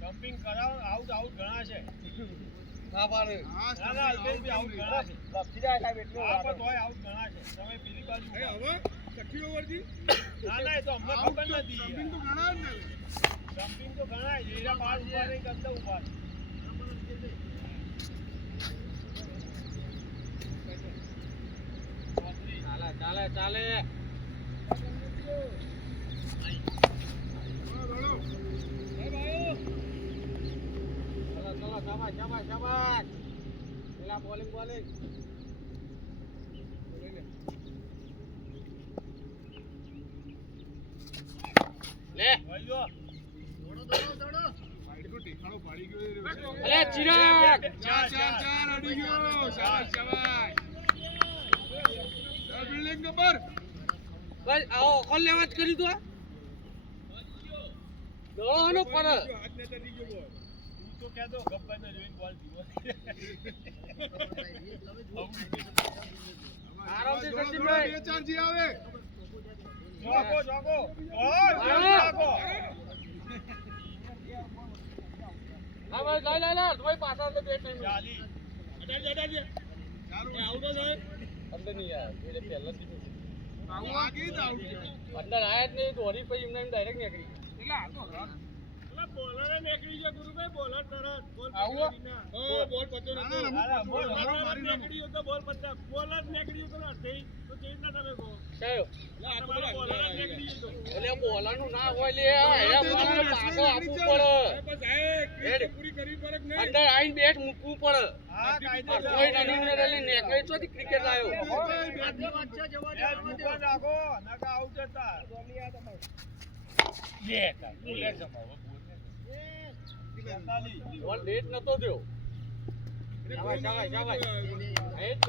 જમ્પિંગ કરાવ આઉટ આઉટ ઘણા છે ના પાડે ના ના અલ્પેશભાઈ આઉટ ઘણા છે લપસી જાય સાહેબ એટલું આ પણ તોય આઉટ ઘણા છે તમે પેલી બાજુ હવે છઠ્ઠી ઓવરથી ના ના એ તો અમને ખબર નથી જમ્પિંગ તો ઘણા જ ને જમ્પિંગ તો ઘણા છે એના પાસ ઉભા નહીં કરતા ઉભા ચાલે ચાલે દોડો શાબાશ શાબાશ પેલા બોલિંગ બોલિંગ લે અલે ચિરાગ ચાર અડી ગયો શાબાશ શાબાશ બિલ્ડિંગ નંબર બસ આવો કોણ લેવા જ કરી દો દોનો પર તો કહેતો ગબ્બર ને જોઈને બોલ દીવો આરામથી સચિનભાઈ બે ચાર જી આવે જોગો જોગો હા ભાઈ લઈ લે ભાઈ પાછા તો બે ટાઈમ ચાલી આઉટ થાય અંદર નહીં યાર એટલે પહેલા થી આગી જ આઉટ અંદર આયા જ નહીં દોડી પછી એમને ડાયરેક્ટ નીકળી એટલે આ તો રન બોલર નીકળી ગયો ગુરુભાઈ બોલર તરત બોલ આવો ઓ બોલ પતો નતો બોલ મારી નામ નીકળ્યો તો બોલ પત્તા બોલર નીકળ્યો તો થઈ તો કેવી રીતના તમે કહો સાહેબ તમારો બોલર નીકળી ગયો એટલે બોલાનું ના હોય લે એ બોલાને પાછો આપવું પડે પૂરી કરવી પડે કે અંદર આઈને બેટ મૂકવું પડે હા કાયદે કોઈ રનિંગ ને રલી નેકળે ચોથી ક્રિકેટ લાવ્યો રાખો નકા આઉટ જતા લે બોલે જમાવો બોલ લેટ નતો થયો શાબાશ શાબાશ શાબાશ આ જ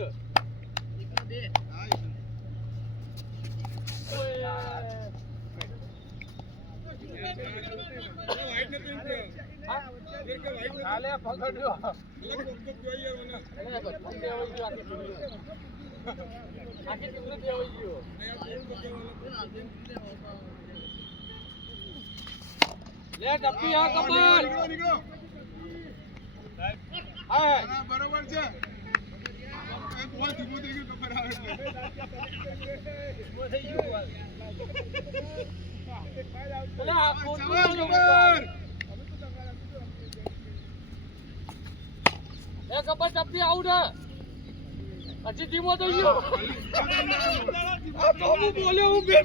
વાઈટ નથી કાલે પકડ્યો જોઈએ મને એટલે બધું દેવાઈ ગયું આખી ટીમને દેવાઈ ગયું લે ડબ્બી આ કબર નીકળો હા હા બરોબર છે એ બોલ ધીમો થઈ ગયો ખબર આવે એટલે આ ખોટું શાબાશ બોલો કબર એ કબર ડબ્બી આઉટ હજી ધીમો થઈ ગયો આ તો હું બોલ્યો હું બે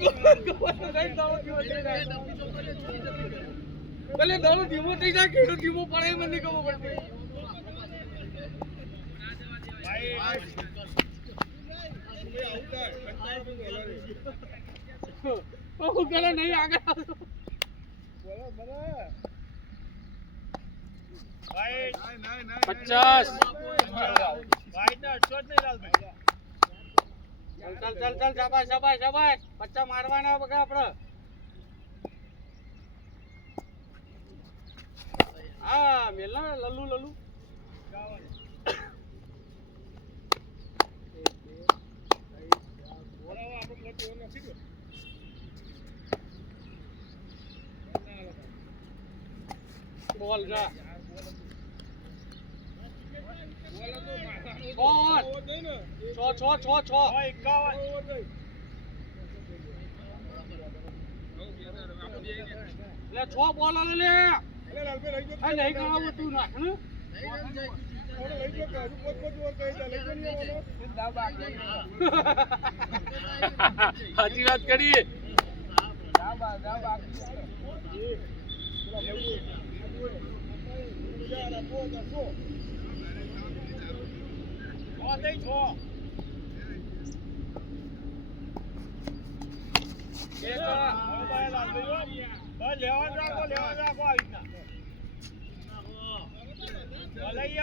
ભલે દાડો ધીમો થઈ જાય કેડો ધીમો પડે મને નહીં ખબર પડતી હું કરે નહીં આગળ આવતો. નહીં 50 ચાલ ચાલ ચાલ શાબાશ શાબાશ શાબાશ પચ્ચા મારવાના બગા આપણે હા મેલા લલ્લુ લલ્લુ બોલ જા છ બોલ લે આ નહીં કરાવું તું નાખ ને સાચી વાત કરી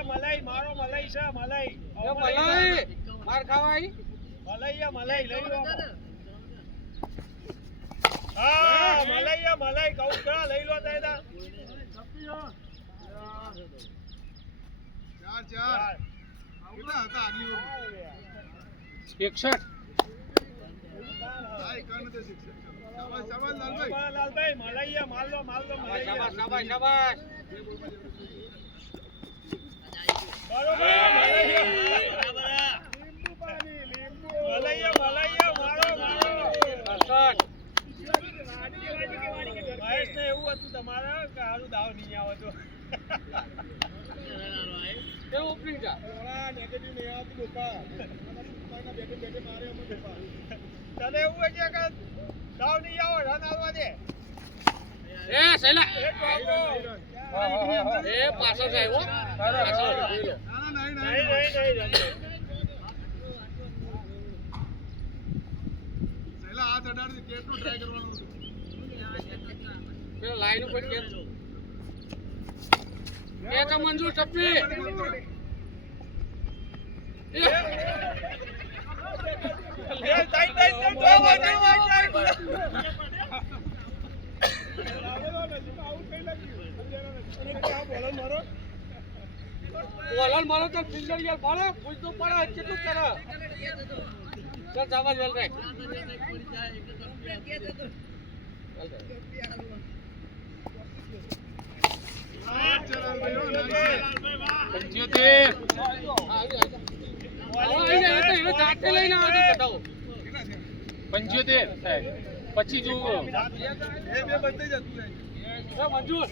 મલાઈ મારો મલાઈ છે મલાઈ મલાઈ માર ખાવાય મલાઈ લઈ લો હા મલાઈ કહું કા લઈ લો તાયદા 4 કેટલા હતા આગલી વખત 61 હા એકાને તે 66 શાબાશ શાબાશ લાલભાઈ લાલભાઈ મલાઈ માલ લો શાબાશ શાબાશ શાબાશ એવું હતું તમારા કે હારું દાવ નહીં આવતો કેવું ઓપનિંગ જા નેગેટિવ નહીં આવતું બોપા બેટે મારે અમને બોપા તને એવું હોય છે કે દાવ નહીં આવો રન આવવા દે એ સૈલા એ પાછળ જાય હો પાછળ જોઈ લો પહેલા હાથ અડાડી કેટલું ટ્રાય કરવાનું પેલા લાઈન ઉપર કેચ તો મંજૂર ટપ્પી બોલર મારો તો ફિલ્ડર યાર મારે પૂછતો પડે કેટલું કરે ચાલ જાવા વેલ રાખ પંચોતેર સાહેબ પછી જોવો મંજૂર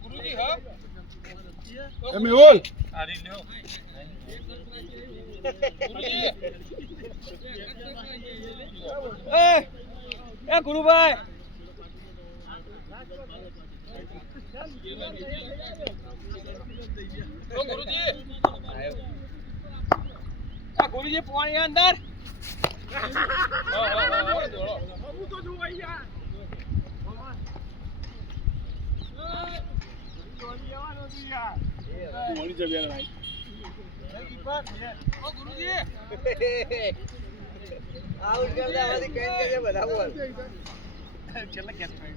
ગુરુજી હા એમ બોલ હારી લ્યો એ ગુરુભાઈ ઓ ગુરુજી આ ગુરુજી પાણી અંદર મળી જગ્યા ભાઈ ઓ ગુરુજી આઉટ કર દે આવાથી કઈ કઈ બધા બોલ કેટલા કેચ થાય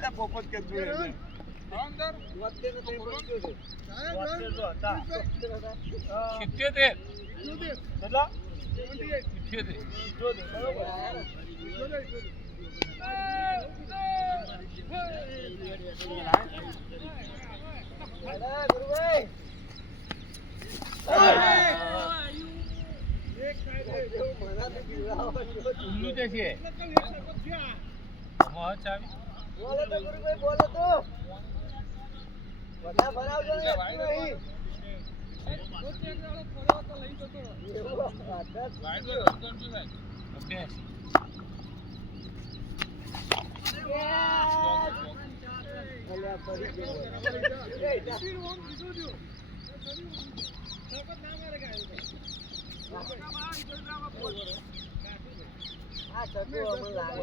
આ પોપટ કેચ જોઈએ અંદર વચ્ચે નો તે પહોંચ્યો છે વચ્ચે તો હતા 77 કેટલા 77 ગુરુભાઈ ઉલ્લુ છે છે મોહ ચાવી બોલો તો ગુરુભાઈ બોલો તો બધા ભરાવજો ને નહીં આ ચકુ અમને લાગે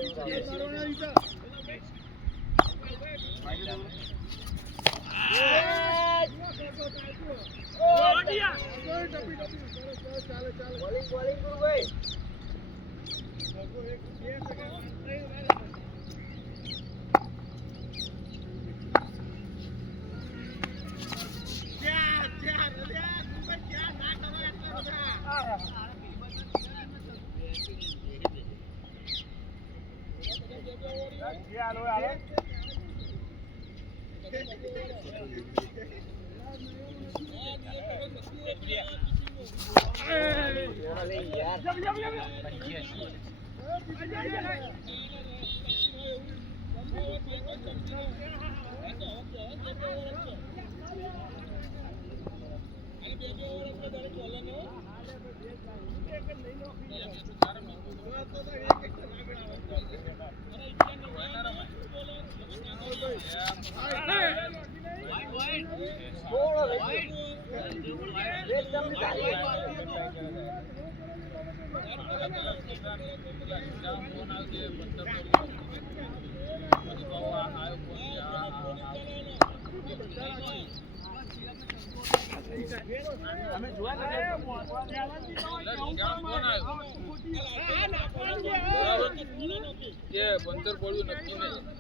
બંદર બોલ્યું નક્કી નહીં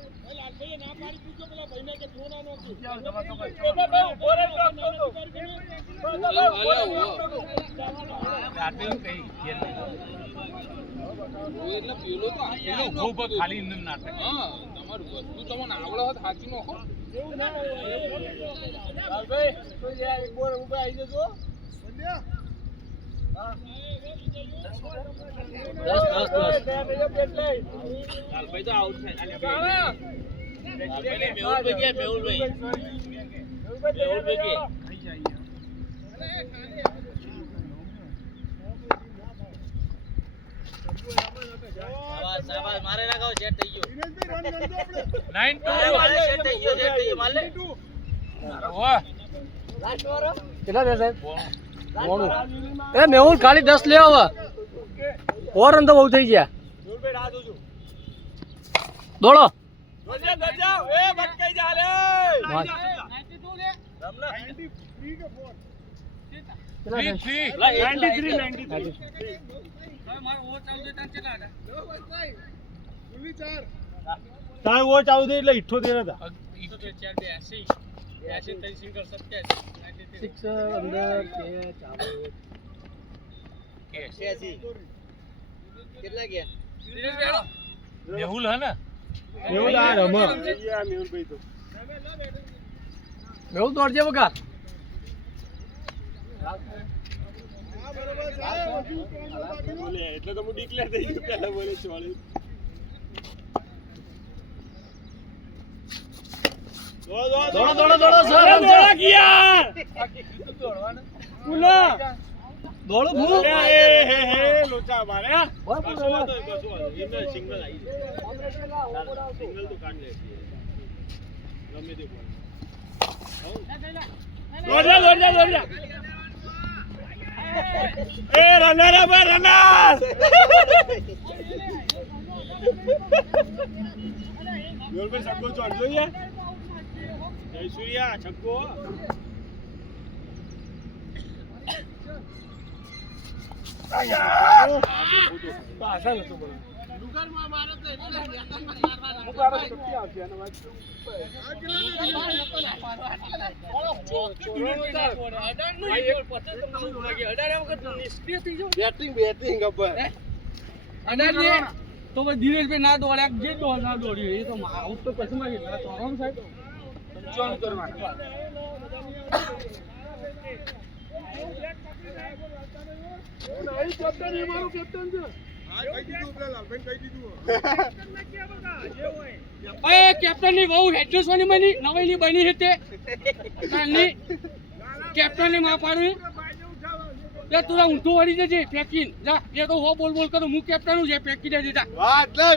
ખાલી નાટક તમારું વસ્તુ તમને આવડે હોત સાચી નાખો મારે નાખો સેટ થઈ ગયો 9-2 સેટ થઈ ગયો માર લે વાહ કેટલા દે સાહેબ એ મેહુલ ખાલી 10 લે હવે ઓર રન તો બહુ થઈ ગયા દોડો તારે વો ચાલુ થઈ એટલે 78 હતા કેટલા ગયા મેહુલ હે ને મેહુલ આ રમ મેહુલભાઈ તો મેહુલ દોડજે બકા બોલે એટલે તો હું ડિક્લેર થઈ ગયો પહેલા બોલે 44 દોડો સર દોડા ગયા પુલા દોડો ભૂ હે લોચા મારે એને સિંગલ આવી સિંગલ તો કાઢ લે ગમે તે દોડ્યા એ રનર અબર રનર મેહુલભાઈ છક્કો ચોડજો યાર જયસૂર્યા છક્કો પાછા નતો બોલ લુગારમાં મારે તો એટલે મુકારો શક્તિ આવશે અને વાત બેટિંગ અબર તો ભાઈ ધીરેશભાઈ ના દોડ્યા જે દોડ ના દોડ્યું એ તો આઉટ તો પછી માં ગયેલા ચોરમ સાહેબ 55 કરવાના નહીં કેપ્ટન એ મારું કેપ્ટન છે હા કહી દીધું પેલા લાલભાઈ કહી દીધું એ કેપ્ટન ની બહુ હેડ્રેસવાની બની નવેલી બની હતી નાની કેપ્ટન ની માં પાડવી તે તું ઊંધું વળી જજે પેકિંગ જા એ તો હો બોલ કરું હું કેપ્ટન હું છે પેકી દે જા વાહ એટલે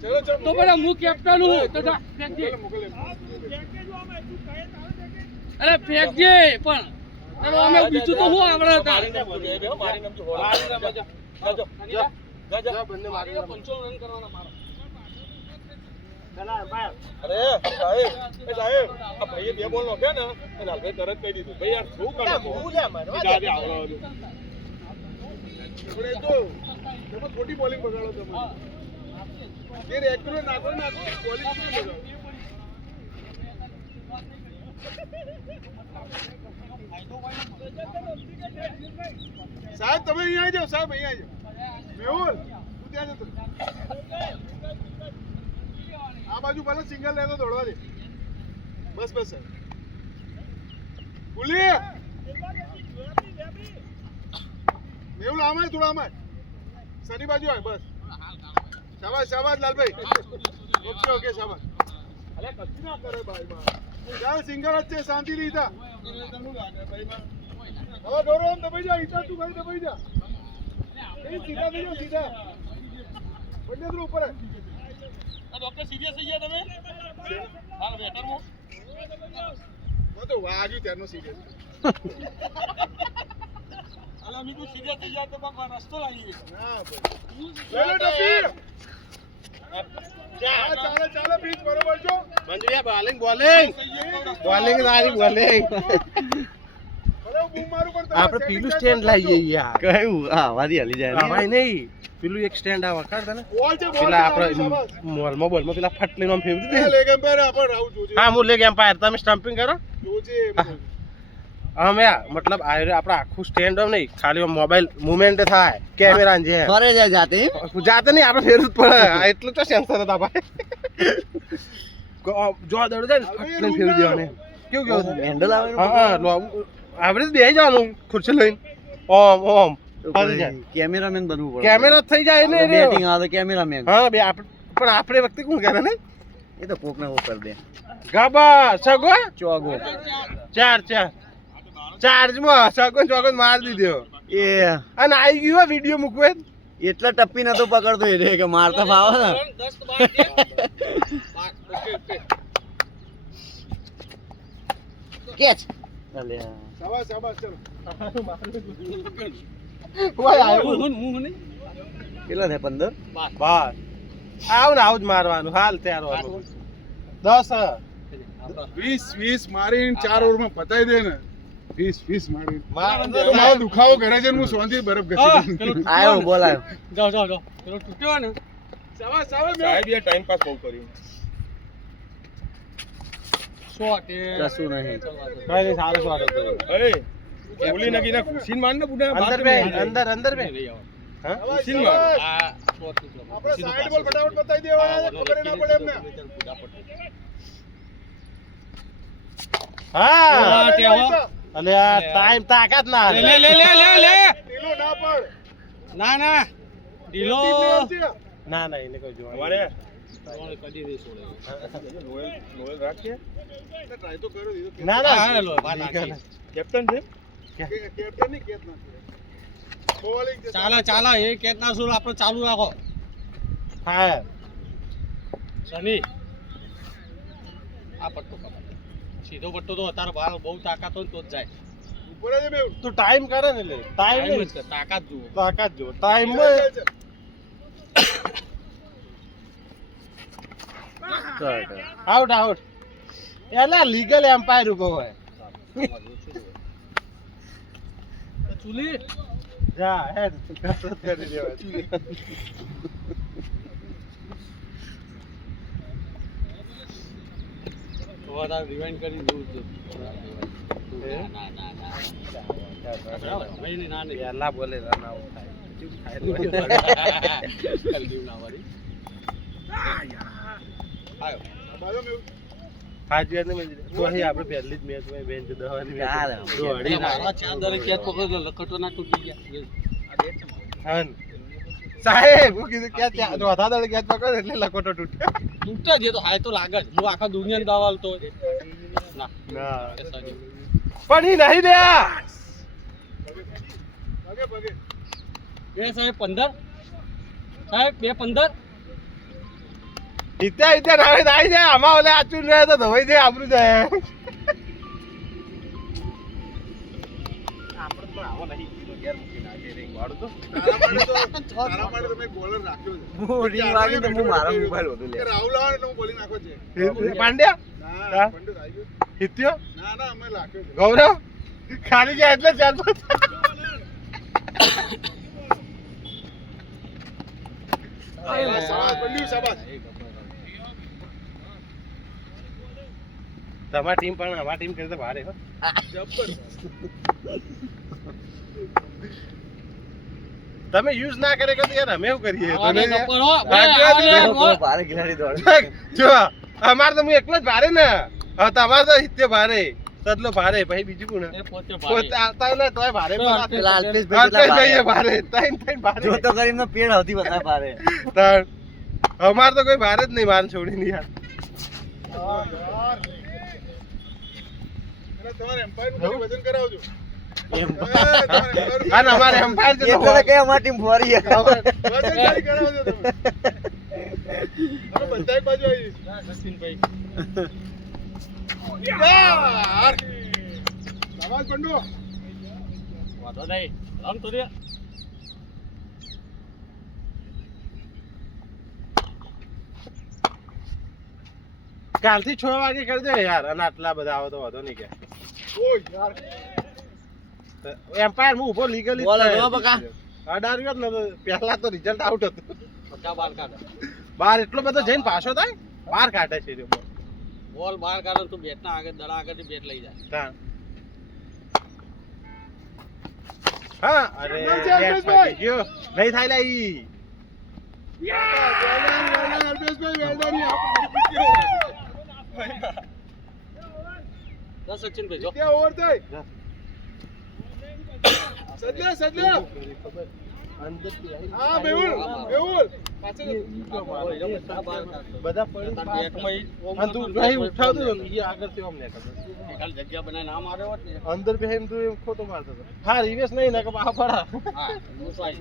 ચલો તો પેલા હું કેપ્ટન હું તો જા પેકી અરે ફેંકજે પણ ચાલો અમે બીજું તો શું આવડે હતા બંને મારી 55 રન કરવાના મારા અરે સાહેબ એ સાહેબ આ ભાઈએ બે બોલ નોખ્યા ને એ લાલભાઈ તરત કહી દીધું ભાઈ યાર શું કરો છો? સીધા આજે આવડો હતો. આપણે તો તમે ખોટી બોલિંગ બગાડો તમે. જે રેગ્યુલર નાખો બોલિંગ શું બગાડો? સાહેબ તમે અહીંયા આવી જાઓ સાહેબ અહીંયા આવી જાઓ. મેહુલ તું ત્યાં જતો આ બાજુ ભલે સિંગલ લેતો દોડવા દે. બસ બસ સાહેબ ભૂલી મેહુલ આમાં થોડા આમાં સની બાજુ આવે બસ. શાબાશ શાબાશ લાલભાઈ. ઓકે ઓકે શાબાશ. અલે કશું ના કરે ભાઈ માં ચાલ સિંગલ જ છે શાંતિ લીધા. હવે ગૌરવ દબાઈ જા ઈતા તું ભાઈ દબાઈ જા. એ સીધા થઈ જાઓ સીધા. બંને તો ઉપર હે. ડોક્ટર સિરિયસ થઈ ગયા તમે હાલ વેટરમાં તો વાગ્યું ત્યારનો સીરિયસ. હાલ અમે કોઈ સિરિયસ થઈ ગયા તો બાપા રસ્તો લાગી ના ભાઈ લે ડફી. ચાલે ચાલે પીચ બરોબર છો. મંજુરિયા બોલિંગ બોલિંગ બોલિંગ સારી બોલિંગ. ભલે બૂમ મારું પણ આપણે પેલું સ્ટેન્ડ લાવીએ યાર. કયું હા વાદી હાલી જાય ભાઈ નહીં પેલું એક સ્ટેન્ડ આ વખત તને બોલ છે બોલ પેલા આપણે મોલમાં બોલમાં પેલા ફટલી નો ફેવરી દે. લેગ એમ્પાયર આપણ રાઉ જોજે. હા હું લેગ એમ્પાયર તમે સ્ટમ્પિંગ કરો. જોજે અમે મતલબ આપણે આખું સ્ટેન્ડ નહીં ખાલી મોબાઈલ મુવમેન્ટ થાય કેમેરા જે ફરે જાય જાતે જાતે નહીં આપણે ફેરવું જ પડે એટલું તો સેન્સર હતા ભાઈ. જો દડો જાય ને ફટલી ફેરવી દેવાની. કેવું કેવું હેન્ડલ આવે હા આપણે બેસી જવાનું ખુરશી લઈને ઓમ ઓમ ફરી જાય. કેમેરામેન બનવું પડે કેમેરા થઈ જાય ને બેટિંગ આવે તો કેમેરામેન હા બે પણ આપણે વખતે કોણ કરે ને એ તો કોક ને કોક કરી દે ગાબા સગો ચોગો ચાર ચાર્જમાં સગો ચોગો માર દીધો એ અને આવી ગયો વિડીયો મૂકવે એટલા ટપ્પી નતો પકડતો એ રે કે મારતા ફાવે ને 10 તો 12 કેચ અલે શાબાશ શાબાશ ચલો. ઓય આવ્યો કેટલા થાય 15 બસ આવ ને આવ જ મારવાનું હાલ તૈયાર હોવાનું 10 20 મારીને 4 ઓવરમાં પતાઈ દે ને 20 મારીને માર તો મારો દુખાવો ઘરે જઈને હું શાંતિ બરફ ઘસી દઉં. આવ્યો બોલાયો જાઓ પેલો તૂટ્યો ને શાબાશ શાબાશ સાહેબ યાર ટાઈમ પાસ બહુ કર્યું. શોટ એ કશું નહીં કઈ નહીં સારું સ્વાગત કર્યું અરે બોલી નગી ના ખુશીન માર ને બુડા અંદર બે અંદર બે હા ખુશીન માર. આ શોટ તૂટ્યો આપણે સાઈડ બોલ ફટાફટ બતાઈ દેવા ખબર ના પડે એમને. હા અલે આ ટાઈમ તાકાત ના હાલે. લે ઢીલો ના પડ. ના ઢીલો ના ના એને કોઈ જોવા અમારે કદી દે છોડે લોયલ રાખીએ ટ્રાય તો કરો દીધો. ના ના હા, લો, વાત નાખી. કેપ્ટન છે કેપ્ટન ની કેચ ના બોલિંગ છે. ચાલો એ કેચ ના સુર આપણે ચાલુ રાખો હા સની આ પટ્ટો કમાય સીધો પટ્ટો તો અત્યારે બાર બહુ તાકાત હોય ને તો જ જાય ઉપર જ મેં તું ટાઈમ કરે ને લે ટાઈમ ટાઈમ જ કર, તાકાત જુઓ તાકાત જો ટાઈમ આઉટ આઉટ એલા લીગલ એમ્પાયર ઉભો હોય ચૂલી જા હેડ કસરત કરી દેવા થોડા તાર રિવાઇન્ડ કરીને જોઉં છું ના નહીં પેલા બોલે રન આઉટ થાય શું થાય કલ્ટીવ ના વાળી આયો બાજો મેં હાજી ને મેં તો અહીં આપણે પહેલી જ મેચ માં બેન્ચ દવાની ચાલે. દોડી મારા ચાદરે કેચ પકડ્યો લખટો ના તૂટી ગયા હન સાહેબ હું કીધું કે ચોથા દળ કેચ પકડ એટલે લકોટો તૂટ્યો તૂટે જ એ તો હાય તો લાગે જ હું આખા દુનિયાને દાવાલ તો ના ના એ સારી. પણ ઈ નહીં દે પગે બે સાહેબ 15 સાહેબ 2 15 ઇત્યા ઇત્યા નાવે દાઈ જાય આમાં ઓલે આચુન રહે તો ધોઈ જાય આબરૂ જાય આપણે પણ આવો નહીં કીધો ઘેર મૂકી નાખે રે વાળું તો તારા માટે તો મેં બોલર રાખ્યો છે. હું ring વાગી તો હું મારો mobile વધુ લે. કે રાહુલ આવે એટલે હું બોલી નાખો છે. પાંડ્યા ના, હા? પંડિત આવી ગયો. હિત્યો ના, ના, અમે રાખ્યો છે. ગૌરવ ખાલી જાય એટલે ચાર પાંચ શાબાશ, પંડિત, શાબાશ. તમારી ટીમ પણ અમારી ટીમ કરતા ભારે હો તમે યુઝ ના કરે કે યાર અમે એવું કરીએ આવા દે ગબ્બર હો. બે, ભાગ્ય આવા દે, છે. હો. ભારે ખેલાડી દોડે. જો અમારે તો હું એકલો જ ભારે ને હવે તમારે તો હિત્યો ભારે સદલો ભારે પછી બીજું કોણ એ પોતે ભારે. પોતે આવતા એટલે તોય ભારે પેલા અલ્પેશભાઈ કેટલા ભારે ભારે? ત્રણ ભારે જો તો કરીને પેડ સૌથી વધારે ભારે. ત્રણ અમારે તો કોઈ ભારે જ નહીં માન છોડીને યાર એટલે તમારે empire નું ખાલી વજન કરાવજો. એમ. તમારે empire નું અને અમારે એમ્પાયર છે એટલે તો કે અમારી ટીમ ફરી છે. વજન ખાલી કરાવજો તમે. અમે બધા એક બાજુ આવી જઈશું. સચિનભાઈ. યાર! શાબાશ, પંડુ. વાંધો નહીં. રમ તો રે. કાલથી 6 વાગે કરી દે યાર અને આટલા બધા આવો તો વાંધો નહીં કે ઓય યાર. એમ્પાયર હું ઉભો લીગલી બોલો, જો બકા. અડાર્યો જ ને તો પહેલા તો રિઝલ્ટ આઉટ હતું બધા બાર કાઢે. બાર એટલો બધો જઈને પાછો થાય બાર કાઢે છે રે બોલ. બોલ બહાર કાઢે તો બેટના આગળ દડા આગળથી બેટ લઈ જાય. તાણ. હા અરે કેમ છે, બેટ અલ્પેશભાઈ? ફાટી ગયો નહીં થાય લા ઈ વેલડન, અલ્પેશભાઈ, વેલડન. જા સચિનભાઈ જો. ત્યાં ઓવર થાય. સદલા, સદલા. હા, મેહુલ, મેહુલ. પાછળ. બધા બહાર કાઢે. બધા પડી તાર બેટમાં ઈ ઓમ અને તું નહીં ઉઠાવતો હતો ને, ઈ આગળથી ઓમ ને ખબર ખાલી જગ્યા બનાવીને ના માર્યો હોત ને. અંદર બેહીને તું એમ ખોટો મારતો હતો હા રિવેસ નહીં ને કે બહાર પડા હા, મુસાઈ.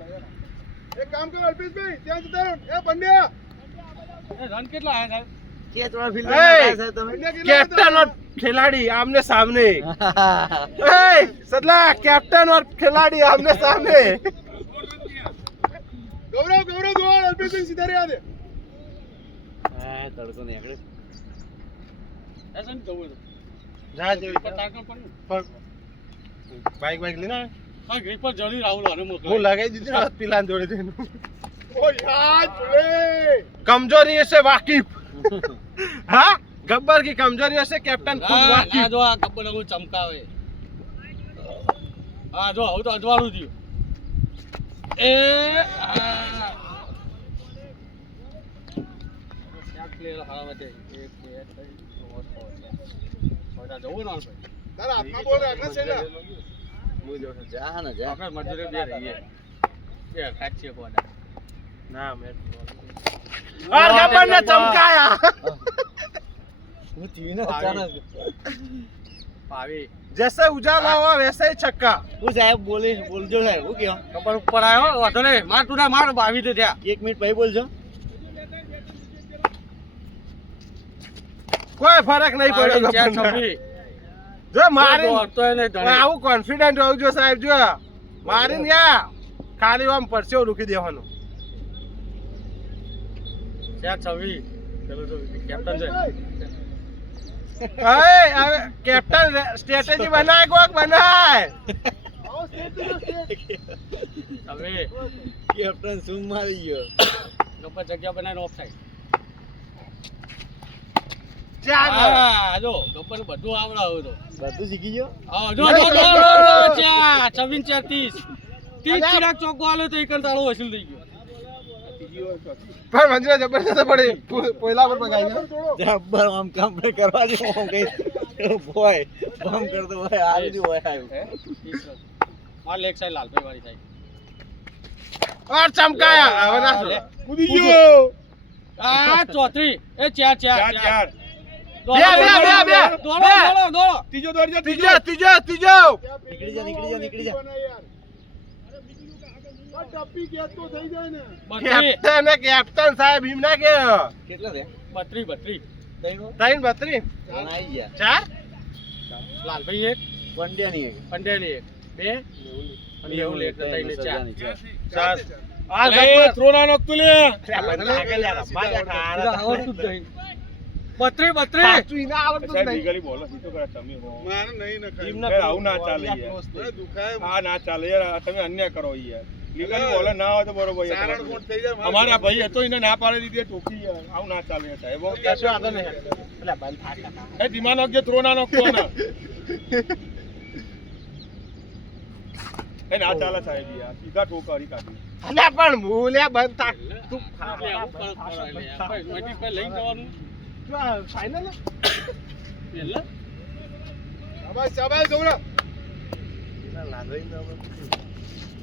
એક કામ કરો, અલ્પેશભાઈ, ત્યાં જતા રહો. એ પંડ્યા. એ રન કેટલા આયા સાહેબ? કે થોડા field એ! માં થાય છે તમે. પંડ્યા કેટલા कैप्टन और खिलाड़ी आमने सामने ए सदला कैप्टन और खिलाड़ी आमने सामने ગૌરવ, ગૌરવ દોડ, અલ્પેશભાઈ સીધા રહ્યા દે. હા, તડકો નહીં આગળ. એસન જવું છે. जा ઉપર તાકણ પણ पर बाइक लेना હા ગ્રીપ પર જડી રાહુલ અને वो મોકલો. लगाई दीजिए ना पिलान जोड़े थे ઓ યાર, ભૂલે. कमजोरी से वाकिफ हाँ गब्बर की कमजोरियों से कैप्टन खुद ના वाकिफ જો આ કબ્બર હું ચમકાવે. હા જો હવે તો અજવાળું થયું. એ આ. ક્યાંક પ્લેયર હારા માટે 1 2 3 4 જવું ને આપણે. તારા હાથમાં બોલ રાખ ને છેલ્લા. જા ને જા. આપણે મજૂરી બે રહીએ. બે કાચીએ કોડા. ना मैं और गब्बर ने चमकाया હું TV ને અચાનક પાવી. जैसे उजाला हुआ वैसे ही छक्का હું साहेब બોલજો સાહેબ હું કેમ કબ્બર ઉપર આવ્યો વાંધો નહીં માર તું ના માર 22 તો થયા. 1 મિનિટ પછી બોલજો. कोई फर्क नहीं पड़ेगा ચાર गब्बर ने। છવ્વીસ. जो मारे તો એને ધણી. આવું કોન્ફિડન્ટ હોવું જો સાહેબ જો મારીને યા ખાલી આમ પરસેવો રૂકી દેવાનો ચાર 26. ચલો તો કેપ્ટન છે. હવે કેપ્ટન સ્ટ્રેટેજી બનાય કોક બનાય આવો સ્ટેજ તો સ્ટેજ. હવે કેપ્ટન શું મારી ગયો. ગબ્બર જગ્યા બનાવીને ઓફ સાઈડ. ચાલ હા જો ગબ્બર બધું આવડે હવે તો. બધું શીખી ગયો. હા જો ચાર 26 30 ચિરાગ ચોકો આલે તો એકન તાળો વસૂલ થઈ ગયો. પણ મંજૂર જબરદસ્ત પડે પોયલા પર પગાઈ ગયો જબ્બર આમ કામ ને કરવા દે હું કઈ બોય બમ કરતો હોય આ જ હોય આવ્યું. આ લેગ સાઈડ લાલભાઈ વાળી સાઈડ. ઓર ચમકાયા હવે ના છોડો. કૂદી ગયો. આ 34 એ ચાર ચાર. દોડો, બે, દોડો, બે. દોડો. ત્રીજો દોડ જા, ત્રીજો ત્રીજો ત્રીજો નીકળી જા નીકળી જા. યાર. આ ટપ્પી ગેસ તો થઈ જાય ને. 32 કેપ્ટન સાહેબ એમ ના કે કેટલા છે 32 તઈનો 32 આના આવી ગયા. ચાર લાલભાઈ એક પંડ્યા ની પંડ્યાની એક બે અને એવું લે એટલે થઈને ચાર. ચાર. થ્રો ના નોખતું લે આવડતું જ નહીં. 32. સાહેબ લીગલી બોલો સીધો કરે તમે હો મારે નહીં નખાય આવું ના ચાલે યાર મને દુખાય આ ના ચાલે યાર તમે અન્ય કરો યાર લીગલી બોલો ના હોય તો બરોબર યાર સારણ કોણ થઈ જાય અમારા ભાઈ હતો એને ના પાડી દીધી ટોકી યાર આવું ના ચાલે સાહેબ કશું આગળ નહીં એટલે બંધ થાક એ ધીમા નોખજે થ્રો ના નોખતો ને એ ના ચાલે સાહેબ યાર સીધા ઠોકરી કાઢી અલે પણ મૂલ્યા બંધ થાક તું એટલે આવું ફરક પડે લે. ભાઈ, વધી પર લઈને જવાનું. ફાઇનલ એટલે શાબાશ શાબાશ ગૌરવ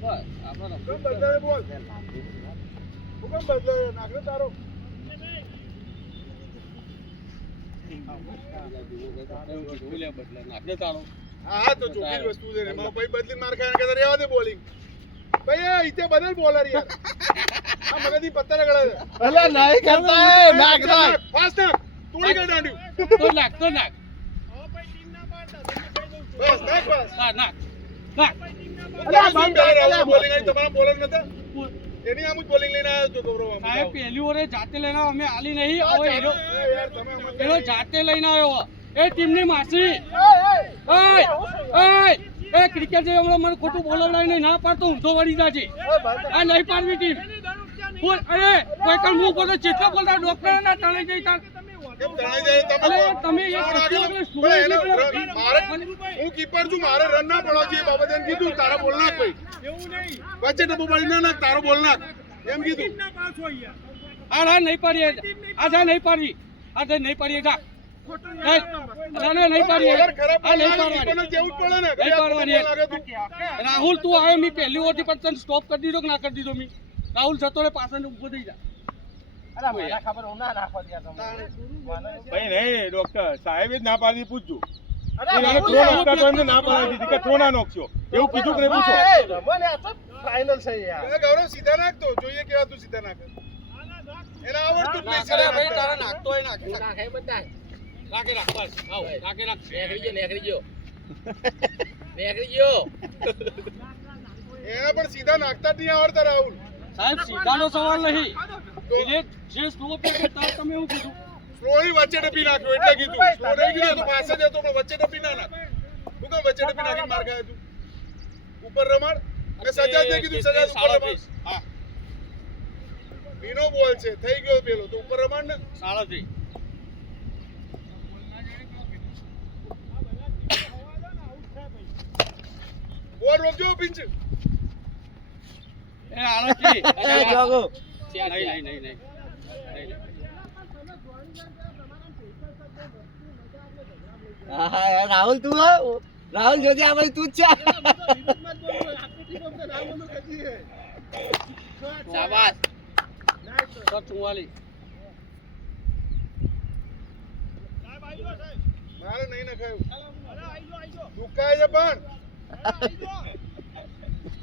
બસ, આપણો હુકમ બદલાય બોલ હુકમ બદલાય નાખને તારો નાખને તારો. હા તો ચોખ્ખી જ વસ્તુ છે ને એમાં ભાઈ બદલી માર ખાને કે રહેવા દે બોલિંગ ભાઈ એ ઈતે બદલ બોલર યાર આ મગજથી પત્તા રગડે છે અલે નહીં કરતા એ નાખ નાખ ફાસ્ટ નાખ તોડી કાઢ દાંડ્યું તો નાખ, તો નાખ. બસ નાખ બસ હા, નાખ. નાખ. બોલિંગ આવી તમારા બોલર નતા એની આમ જ બોલિંગ લઈને આવ્યો તો ગૌરવ આમ સાહેબ, પહેલી ઓવરે જાતે લઈને આવ્યો, અમે આલી નહીં. હવે યાર તમે એનો જાતે લઈને આવ્યો. એ ટીમની માસી. એ ક્રિકેટ જે હમણાં મને ખોટું બોલાવડાવીને ના પાડતો ઊંધો વળી જાજે. આ નહીં પાડવી ટીમ. બોલ, અરે કોઈ કણ મું બોલો ચેટલો બોલતા ડોક્ટર ના તણે જઈ તાર. કેમ તણાઈ જાય અરે તમે તમે એક કોણ આગળ? વસ્તુ પણ એનો મારે હું કીપર છું મારે રન ના પડવા જોઈએ બાબત એમ કીધું તારા બોલ નાખ ભાઈ વચ્ચે ડબ્બો પાડી ના નાખ તારો બોલ નાખ એમ કીધું આ નહીં પાડી. આ નહીં પાડવી. આ નહીં પાડી. જા. નહીં પાડી. બોલર ખરાબ આ નહીં બોલર પાડવાની. કીપરને જેવું જ પડે ને નહીં પાડવાની. લાગે તું. રાહુલ તું આવ્યો મેં પહેલી ઓવરથી પણ તને સ્ટોપ કરી દીધો કે ના કરી દીધો મેં? રાહુલ જતો રે પાછળ ઊભો થઈ જા. અરે મને ખબર હું ના નાખવા દે તમને ભાઈ નહીં ડોક્ટર સાહેબ જ ના પાડી પૂછજો અરે એને થ્રો નાખતા તો એમને ના પાડી દીધી કે થ્રો ના નોખશો એવું કીધું કે નહીં પૂછો મને આ તો ફાઇનલ છે યાર એ ગૌરવ સીધા નાખતો જોઈએ કેવા તું સીધા નાખે એને આવડતું જ નહીં અરે ભાઈ, સીધા તારે નાખતા. નાખતો હોય નાખ. નાખે નાખ બસ. આવ, નાખે નાખ. નેકરી ગયો એને પણ સીધા નાખતા જ નહીં આવડતા રાહુલ સાહેબ, સીધાનો સવાલ નહીં. એટલે જે સ્લો પે કે તાર તમે એવું કીધું. સ્લોની વચ્ચે ડબ્બી નાખ્યો એટલે કીધું સ્લો નહીં ગયો તો પાસે જ હતો પણ વચ્ચે ડબ્બી ના નાખ તું કેમ વચ્ચે ડબ્બી નાખીને માર ખાય તું ઉપર રમાડ મેં સજાદને કીધું સજાદ ઉપર રમાડ હા, ભીનો બોલ છે થઈ ગયો પેલો તો ઉપર રમાડ ને 37. બોલ રોકજો પિંચ એ 38. જોગો નહીં, નહીં, નહીં, નહીં. હા રાહુલ તું હો? રાહુલ જોજે આ ભાઈ તું જ છે શાબાશ. 44. મારે નહીં નખાયું દુખાય છે પણ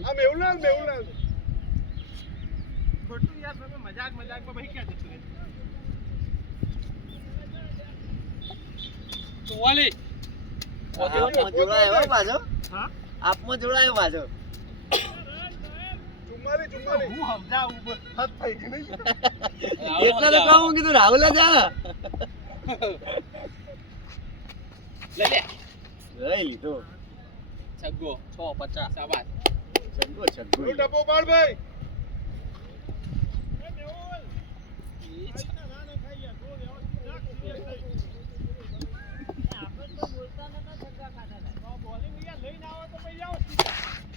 આ મેહુલાલ ખોટું યાર તમે મજાકમાં ભાઈ ક્યાં જતું રહે 44. આપમાં જોડાયો હો પાછો હા આપમાં જોડાયો પાછો ચુમ્માલી ચુમ્માલી હું સમજાવું હદ થઈ ગઈ નહીં એટલે તો કહું કીધું રાહુલ જ આ લે લે. લઈ લીધો છગ્ગો 650. શાબાશ. છગ્ગો છગ્ગો તું ટપો પાડ ભાઈ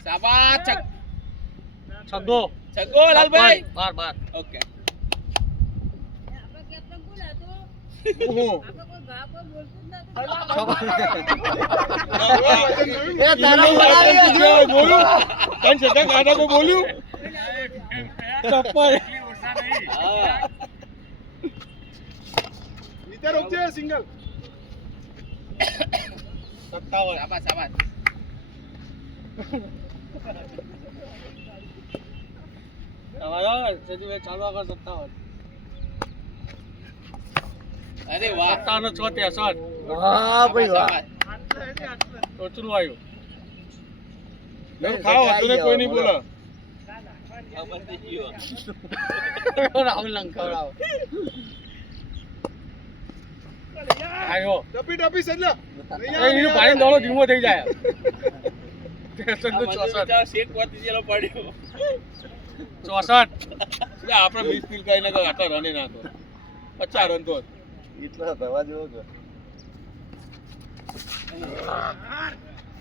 શાબાશ. છગ્ગો. છગ્ગો લાલભાઈ. 12. ઓકે. એ તારા બોલાવી હજુ. બોલ્યું પણ છતાં કાકા કોઈ બોલ્યું ટપ્પર. હા. નીચે રોકજે સિંગલ 57. શાબાશ શાબાશ. ચાલુ આગળ 57. અરે વાહ. 57 63. વાહ ભાઈ વાહ શાબાશ. ઓછું આવ્યું. ખાઓ હતું કોઈ નહીં બોલો રાહુલ લંકાવડાવો. આયો. ટપી સજ્જા એ એનો ભાઈ દોડો ધીમો થઈ જાય. 64. શેક વાતી જેલો પડ્યો 64. આપણે 20 મિલ કઈ ના આટલા રને ના તો 50 રન તો એટલા થવા જેવો કે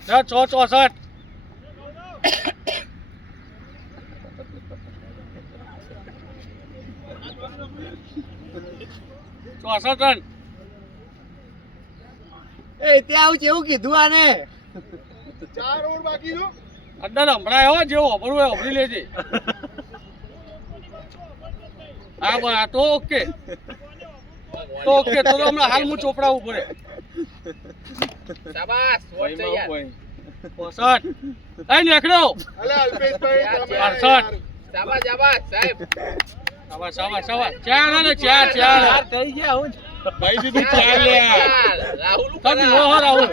ના 64. ચોસઠ રન. એ ત્યાં આવું છે એવું કીધું આને 4 ઓવર બાકી છો અંદર હમણાં હો જેવો વાપરવું હોય વાપરી લેજે. હા બસ આ તો ઓકે તો ઓકે તો હમણાં હાલ હું ચોપડાવું પડે. શાબાશ વોટ છે યાર 65. અહીં નીકળો. અલે અલ્પેશભાઈ તમે 68. શાબાશ શાબાશ સાહેબ શાબાશ શાબાશ શાબાશ. ચાર અને ચાર થઈ ગયા હું ભાઈ દીધું 4 લે રાહુલ તમે લો હો રાહુલ.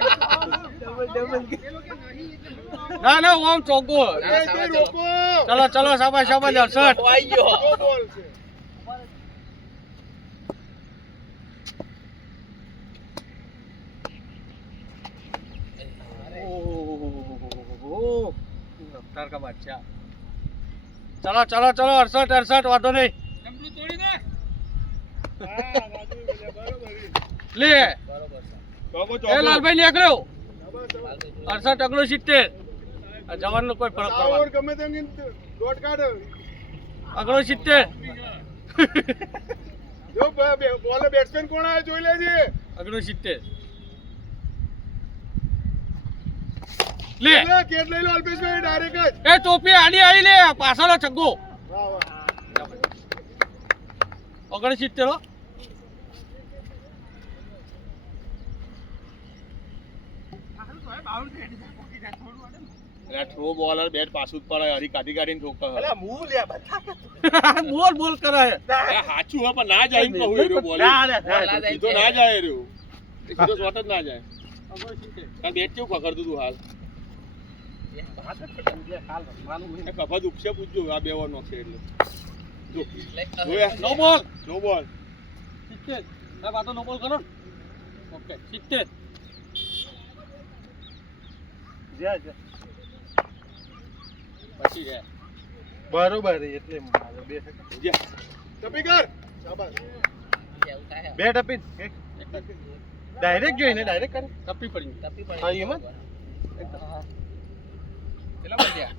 ના ના ઓમ ચોકો. રોકો ચલો ચલો શાબાશ શાબાશ 68. ખોવાઈ ગયો નો બોલ છે ओह, रफ्तार का बादशाह. चलो चलो चलो 68 68 वादो नहीं ले ए लालभाई નીકળ્યો 68 અગલો 70 આ જવાનનો કોઈ ફરક પડવાનો ઓવર ગમે તેની ડોટ કાઢ અગલો 70 જો બોલે બેટ્સમેન કોણ આવે જોઈ લેજે અગલો 70 લે લે કેટ લઈ લો અલ્પેશભાઈ ડાયરેક્ટ જ એ ટોપી આડી આવી લે પાછળનો છગ્ગો વાહ વાહ 69 હો થ્રો બોલર બેટ પાછું જ પડે હરી કાઢી કાઢીને ઠોકર અલા મું લે બધા બોલ બોલ કરે સાચું હે પણ ના જાય ને કહું એરો બોલ સીધો ના જાય એરો સીધો શોટ જ ના જાય કારણ બેટ કેવું ખખડતું તું હાલ એ કફા દુખશે પૂછજો આ બે ઓવર નોખશે એટલે જો જોયા નો બોલ નો બોલ 70 સાહેબ આ તો નો બોલ કરો ઓકે 70 જા જા પછી જાય બરોબર એટલે બે જા ટપી કર શાબાશ બે ટપી ડાયરેક્ટ જોઈને ડાયરેક્ટ કરે તપી પડી હા એમાં કેટલા પડ્યા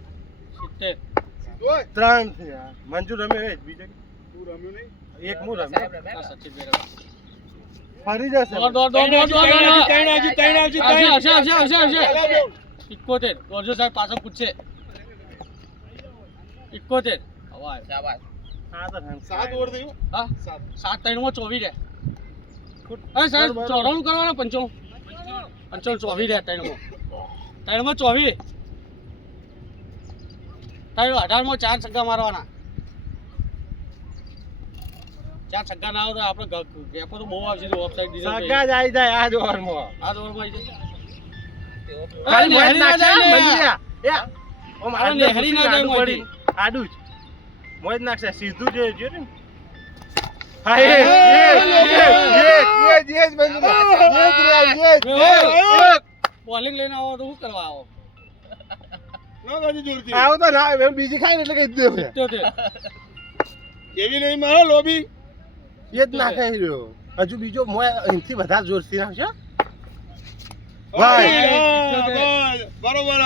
70 જોય ત્રણ થયા મંજુ રમે હોય બીજો તું રમ્યો નહીં એક હું સાહેબ રમે રમ્યા આ સચિન બેરા ફરી જશે ત્રણ આવશે 71 રોજો સાહેબ પાછો પૂછશે 71 હવા શાબાશ હા તો 7 ઓવર થયું હા 7 3 માં 24 રે હા સાહેબ 94 કરવાના 95 24 રે 3 માં 24 તારો 18 માં 4 છગ્ગા મારવાના 4 છગ્ગા ના આવે તો આપણે ગેપો તો બહુ આવશે તો ઓફસાઈડ દીધો સગા જ આવી જાય આ જ ઓવરમાં આ ઓવરમાં આવી જાય ખાલી નેહરી ના જાય ને. મંજુરિયા એ ઓમ અરે નેહરી ના જાય આડું મોયથી. પડી. આડું જ મોય જ નાખશે સીધું જો જો ને હા બોલિંગ લઈને આવો તો શું કરવા આવો ના ગાજી જોરથી આવો તો ના એમ બીજી ખાઈ ને એટલે કહી દે 77 એવી નહીં મારો લોબી એ જ નાખાઈ રહ્યો હજુ બીજો મોય અહીંથી વધારે જોરથી નાખશે ભાઈ બરોબર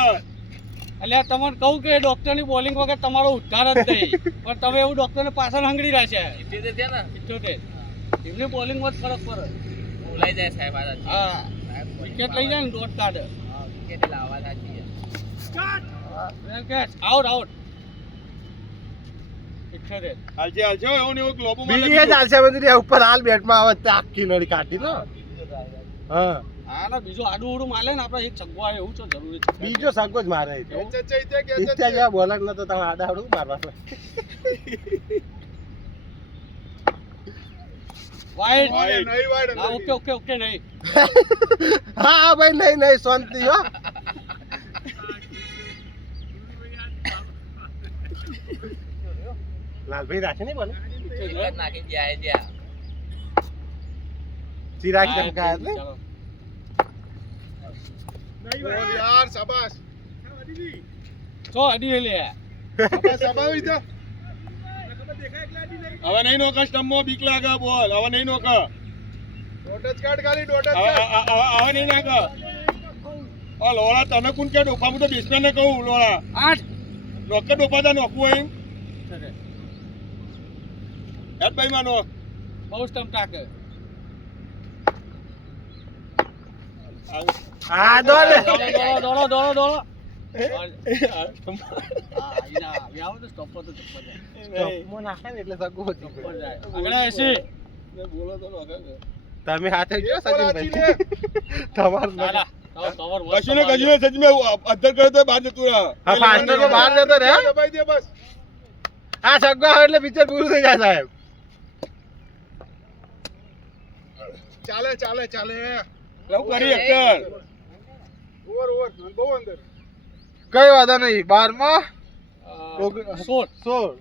એટલે તમને કહું કે ડોક્ટરની બોલિંગ વગર તમારો ઉદ્ધાર જ નહીં પણ તમે એવું ડોક્ટરને પાછળ હંગડી રાખ્યા એટલે છે ને 78 એમની બોલિંગમાં જ ફરક પડે બોલાઈ જાય સાહેબ આ હા વિકેટ લઈ જાય ને ડોટ કાઢે વિકેટ લાવવા સાચી આઉટ આઉટ 78 હાલજે હાલજે એવું ને એવું લોબો બીજી એ ચાલશે બંધી ઉપર હાલ બેટમાં આવે તો આખી નળી કાઢી ને હા હા ના બીજું આડું ઉડું માલે ને આપણે એક છગ્ગો આવે એવું તો જરૂરી છે બીજો સગો જ મારે ઇત્યા જેવા બોલર નતો તમે આડા આવડું મારવા વાઈડ નહીં વાઈડ હા ઓકે ઓકે ઓકે નહીં હા ભાઈ નહીં નહીં શાંતિ હો લાલભાઈ રાખે નહીં બોલે એક જ નાખી જાય ત્યાં ચિરાગ ચમકા એટલે બોલ યાર શાબાશ તો અડી લે શાબાશ શાબાશ ઈધર હવે નહીં નોક સ્ટમ્પમાં બીક લાગે બોલ હવે નહીં નોક ડોટ જ કાઢ ખાલી ડોટ જ કાઢ હવે નહીં નાખ ઓ લોળા તને કોણ કે ડોફા હું તો બેસમેન ને કહું લોળા 8 નોકે ડોફા તા નોકવું એમ હેડ ભાઈ માનો બહુ સ્ટમ્પ ટાકે હા દોડે દોડો દોડો ઈના વ્યાવ તો સ્ટોપ પર તો ચપ્પર જાય મો નાખે ને એટલે સગો હોતી ઉપર જાય આગળ એસી બોલો તો નોકે તમે હાથે જો સચિનભાઈ તમાર દાદા કવર કશું ને કશું ને સચ મે અધર કરે તો બહાર જતું રહે હા ફાસ્ટર તો બહાર જતો રે દબાઈ દે બસ આ સગો આવે એટલે પિક્ચર પૂરું થઈ જાય સાહેબ ચાલે ચાલે ચાલે લવ કરી એકર ઓવર ઓવર બહુ અંદર કઈ વાંધો નહીં 12 માં 16 16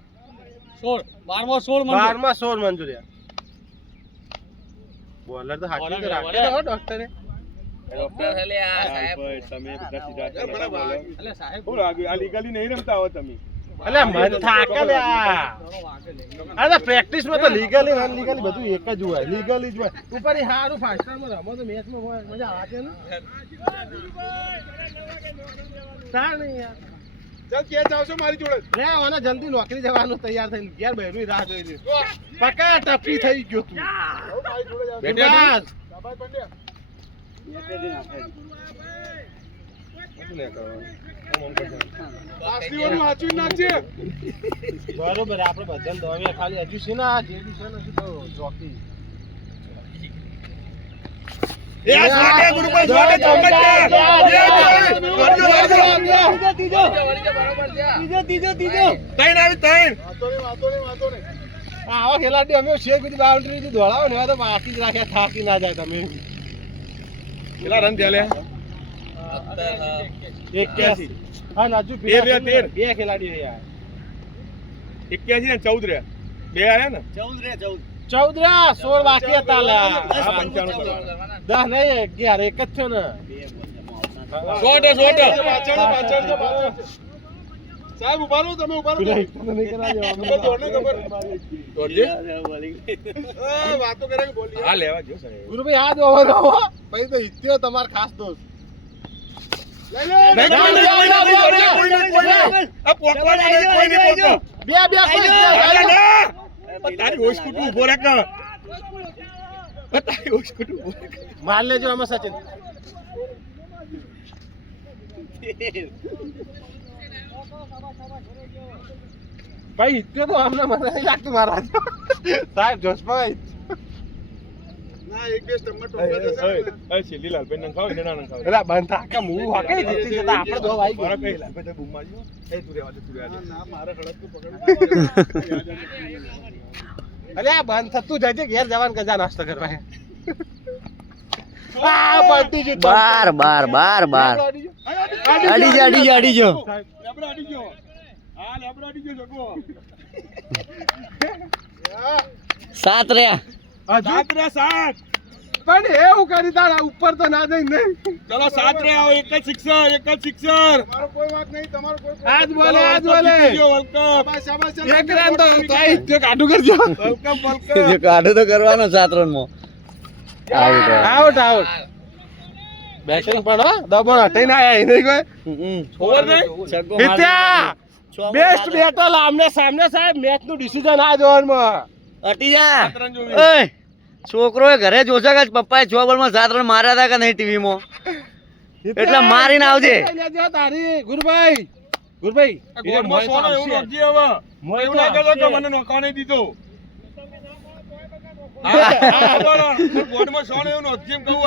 12માં 16 મંજૂર 12 માં 16 મંજૂરિયા બોલર તો હાથી તો રાખે હો ડોક્ટરે ડોક્ટર હલે આ સાહેબ તમે બધા સીધા બોલો એટલે સાહેબ બોલ આ લીગલી નહીં રમતા હો તમે અલે મન થાકે લે અરે પ્રેક્ટિસ માં તો લીગલી અનલીગલી બધું એક જ હોય લીગલી જ હોય ઉપર એ હારું ફાસ્ટર માં રમો તો મેચ માં હોય મજા આવે ને તા નહીં યાર ચાલ કે જાવશો મારી જોડે રે ઓને જલ્દી નોકરી જવાનું તૈયાર થઈને ઘેર બહેરું રાહ જોઈ લે પકા ટપી થઈ ગયો તું મારી જોડે જાવ બેટા દબાઈ પંડ્યા આસલી વાળું વાંચી નાખજે બરોબર આપણે બધાને દોવે ખાલી હજુ છે ને આ જે બી છે ને હજુ તો જોકી એ આ સ્વાગે ગુરુભાઈ સ્વાગે ચોકટ તૈન આવી તૈન વાતો નહીં આવા ખેલાડી અમે શેર બધી બાઉન્ડ્રી થી દોડાવો ને એવા તો બાકી જ રાખ્યા થાકી ના જાય તમે કેટલા રન થયા લે 81 હા નાજુ બે ખેલાડી રહ્યા 81 ને 14 રે બે આયા ને 14 રે 16 બાકી હતા લા આ 95 કરો 10 નહીં 11 એક જ થયો ને સાહેબ ઉભા રહો તમે ઉભા રહો નહીં કરાજો દોડજે વાતો કરે કે બોલી હા લેવા જો સાહેબ ગુરુભાઈ આ દોવો રહો પછી તો હિત્યો તમાર ખાસ દોસ્ત લઈ લે આ પોકવા નહીં કોઈ નહીં પોકો બે કોઈ તારી હોશ કુટુ ઉભો રાખ તારી હોશ કુટુ ઉભો રાખ માર લેજો આમાં સચિન ભાઈ હિત્યો તો આમને મને નહીં લાગતું મારા સાહેબ જોશભાઈ ના એક બે સ્ટમ્પર ટોકા જશે એ છેલ્લી લાલભાઈ નંખાવ એને ના નંખાવ એલા બંધ થાકે મું હાકે જીતી જતા આપણે દો ભાઈ મારા કઈ લાલભાઈ તો બૂમ માર્યો એ તું રેવા દે ના મારા ખડક તું પકડ અલે આ બંધ થતું જજે ઘેર જવાન કજા નાસ્તો કરવા આ પલટી જો બાર અડી જા લેબડા અડી ગયો હા લેબડા અડી ગયો જગો સાત રહ્યા સાત રે સાત પણ એવું કરી તારા ઉપર તો ના જઈ નહીં ચલો સાત રે આવો એક જ સિક્સર તમારો કોઈ વાત નહીં તમારો કોઈ આજ બોલે વર્લ્ડ કપ એક રન તો તાઈ તે કાઢું કરજો જે કાઢો તો કરવાનો 7 રન માં આઉટ બેટિંગ પણ હો દબણ હટીને આયા નહીં કોઈ ઓવર નહીં હિત્યા બેસ્ટ બેટલ આમને સામને સાહેબ મેચ નું ડિસિઝન આ જોવામાં અટી જા સાત રન જોવી ઓય છોકરો ઘરે જોશે કે પપ્પાએ 6 બોલમાં 7 રન માર્યા હતા કે નહીં ટીવી માં એટલે મારીને આવજે તારી ગુરુભાઈ આ ગોળમાં સોનો એવું નોખજે હવે એવું ના કરતો કે મને નોખવા નહીં દીધો હા બોલો ગોળમાં સોનો એવું નોખજે એમ કહું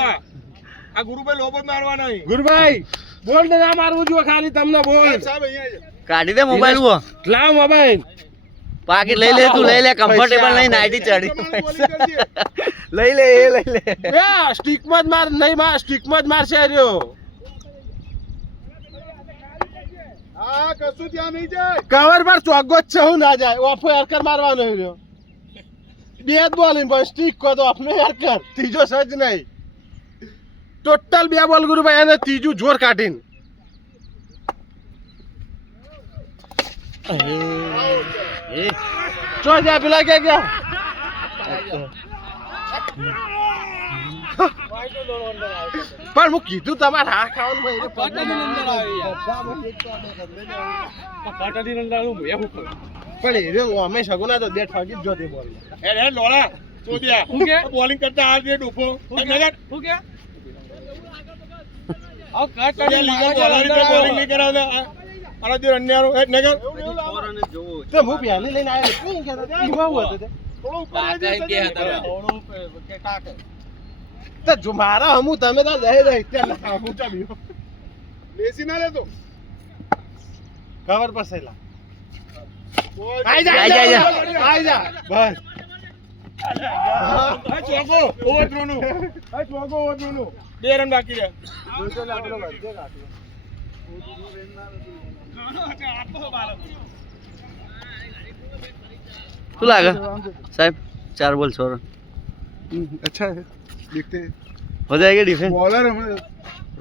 આ ગુરુભાઈ લોબો મારવા નહીં ગુરુભાઈ બોલ ને ના મારવું જોઈએ ખાલી તમને બોલ સાહેબ અહીંયા કાઢી દે મોબાઈલ વો લાવ મોબાઈલ પાકીટ લઈ લે તું લઈ લે કમ્ફર્ટેબલ નહીં નાઈટી ચડી લઈ લે એ લઈ લે એ સ્ટિક માં જ માર નહીં માર સ્ટિક માં જ મારશે આર્યો હા કશું ત્યાં નહીં જાય કવર પર ચોગ્ગો જ છે હું ના જાય ઓફો યારકર મારવાનો રહ્યો બે જ બોલિંગ પણ સ્ટીક કો તો ઓફનો યારકર ત્રીજો સજ નહીં ટોટલ 2 બોલ ગુરુભાઈ અને ત્રીજું જોર કાઢીને ચો જા પેલા કે ગયા પણ હું કીધું તમારે હા ખાવાનું પણ એ રહ્યો અમે સગુના તો બે ઠગી જ જોતી બોલ હે લોડા ચોદિયા હું કે બોલિંગ કરતા આ જે ડૂફો હું કે આવ કાટ બોલિંગ નહીં કરાવતા આલા જે અન્યારો એ નગર તો હું પ્યાલી લઈને આવ્યો નહીં કહેતો ઈવા હતો તે તો જો મારા હમું તમે તો જઈ રહી ત્યાં હું ચાલ્યો લેસી ના લેતો કવર પર સેલા આઈ આઈ જા આઈ જા બસ આ ચોકો ઓવરથ્રો નું આ ચોકો ઓવરથ્રો નું 2 રન બાકી છે જોઈતો લાગલો દે કાઢ્યો શું લાગે સાહેબ 4 બોલ 6 रन अच्छा है देखते हैं हो जाएगा डिफेंस बॉलर हमें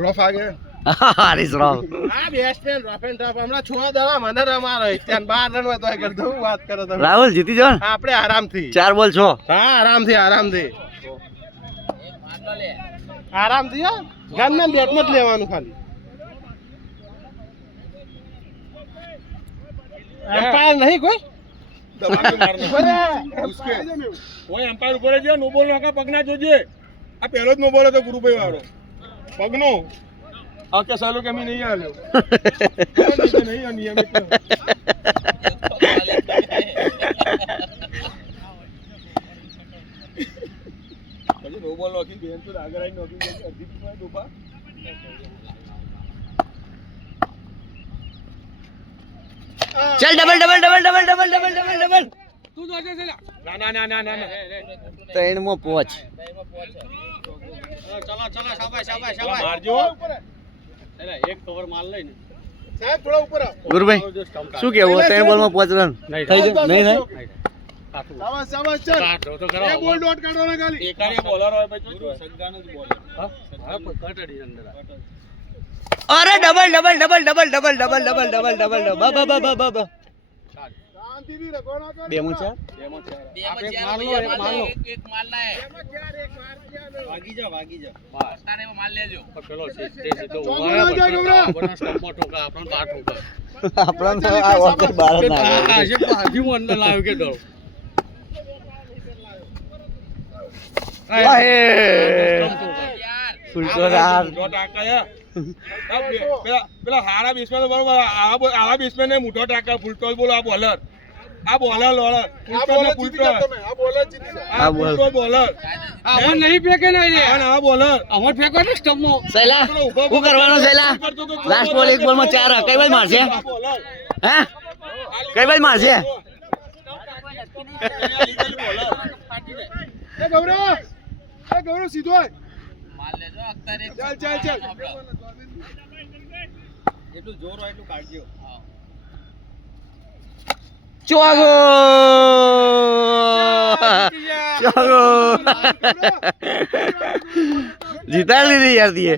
रफ आ गए हारिस राव આ બેસ્ટમેન રફ એન્ડ ટફ હમણાં 6 દડા મને રમારો ત્યાં 12 રન હોય તો કર દઉં વાત કરો તમે રાહુલ જીતી જાવ ને આપણે આરામથી 4 બોલ 6 હા આરામથી આરામથી હા ગનમેન બેટમાં જ લેવાનું ખાલી એમ્પાયર નહીં કોઈ दबा के मारना उसके वो एम्पायर ऊपर है नो बॉल नाका पगना जोजे आ पहलो ज नो बॉल હતો ગુરુભાઈ વાળો પગનો આ કે સાલો કે મે નહીં આલ્યો નહીં આ નિયમિત પછી નો બોલ નોકી બેન તો આગળ આઈ નોકી અડધી માં ડોપા चल double double double double double double double double તું જોજે છે ના ના ના ના ના ट्रेन में पहुंच ચલો ચલો શાબાશ શાબાશ ચલો શાબાશ મારજો અરે એક કવર માર લઈને સાહેબ થોડા ઉપર આવો गुरुभाई શું કેવું 3 બોલ માં 5 રન નહીં થઈ જાય નહીં થાય શાબાશ શાબાશ ચલ કાઢો તો કરો એ બોલ ડોટ કાઢવાના ખાલી એકાને બોલર હોય ભાઈ જો સગગાનો જ બોલર હા પણ કટડી અંદર अरे double double double double double double double double double double શાંતિથી રખો ના કર 2 4 એક મારના હે भागी जा તારે માર લેજો પેલો છે તે સીધો ચોકો ના જાય ગમરા. બના સ્ટમ્પો ઠોકા આપણને બાર ઠોકા આપણા તો આ વખત 12 ના આ છે બાજુ અંદર લાવ્યો કે દો વાહે ફૂલ તો યાર ડોટ આકાયા પેલા હારા બેસમેન બરોબર આવા બેસમેન ને મોટો ટાકા ફૂલ ટોસ બોલો આ બોલર લોલર ફૂલ ટોસ આ બોલર જીતી આ બોલ બોલર અમર નહીં ફેકે નહીં રે અને આ બોલર અમર ફેકો ને સ્ટમ્પો સૈલા શું કરવાનો સૈલા લાસ્ટ બોલ 1 બોલ માં 4 કઈ બાજુ મારશે આ બોલર હે કઈ બાજુ મારશે એ ગૌરવ સીધો આય માર લેજો અત્યારે ચાલ ચાલ એટલું જોર હોય એટલું કાઢજો ચોગો જીતાડ દીધી યાર દીએ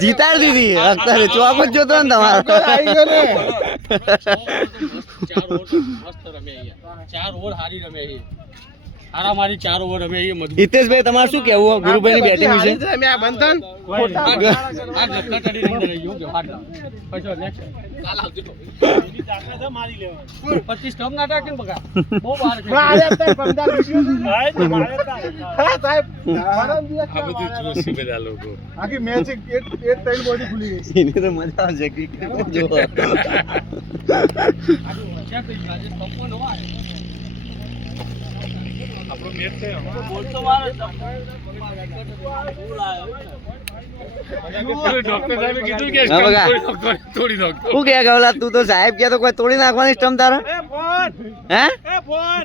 જીતાડ દીધી અત્યારે ચોગો જ જોતો ને તમારો આવી ગયો ને 4 ઓવર મસ્ત રમે અહીંયા 4 ઓવર હારી રમે અહીંયા હારા મારી 4 ઓવર રમે અહીંયા મજબૂત હિતેશભાઈ તમારે શું કેવું ગુરુભાઈ ની બેટિંગ વિશે અમે આ બંધન આ કટડી નહીં રહી ગયો કે હાડ પછી નેક્સ્ટ કાલ આવજો 25 સ્ટમ્પ ના ટાકે ને બગા બહુ બહાર છે મારે અત્યારે 15 હા સાહેબ પરમ દિવસ આ બધું જોશી બધા લોકો આખી મેચ એક ત્રણ બોડી ખુલી ગઈ એની તો મજા આવશે ક્રિકેટ જો ક્યાં કઈ આજે સ્ટમ્પો ન હોય આપણો મેચ છે બોલતો મારે ડોક્ટર સાહેબે કીધું કે હા, બગા. તોડી નાખતો શું કે ગવલા તું તો સાહેબ કે તો કોઈ તોડી નાખવાની સ્ટમ્પ તારા હે ફોન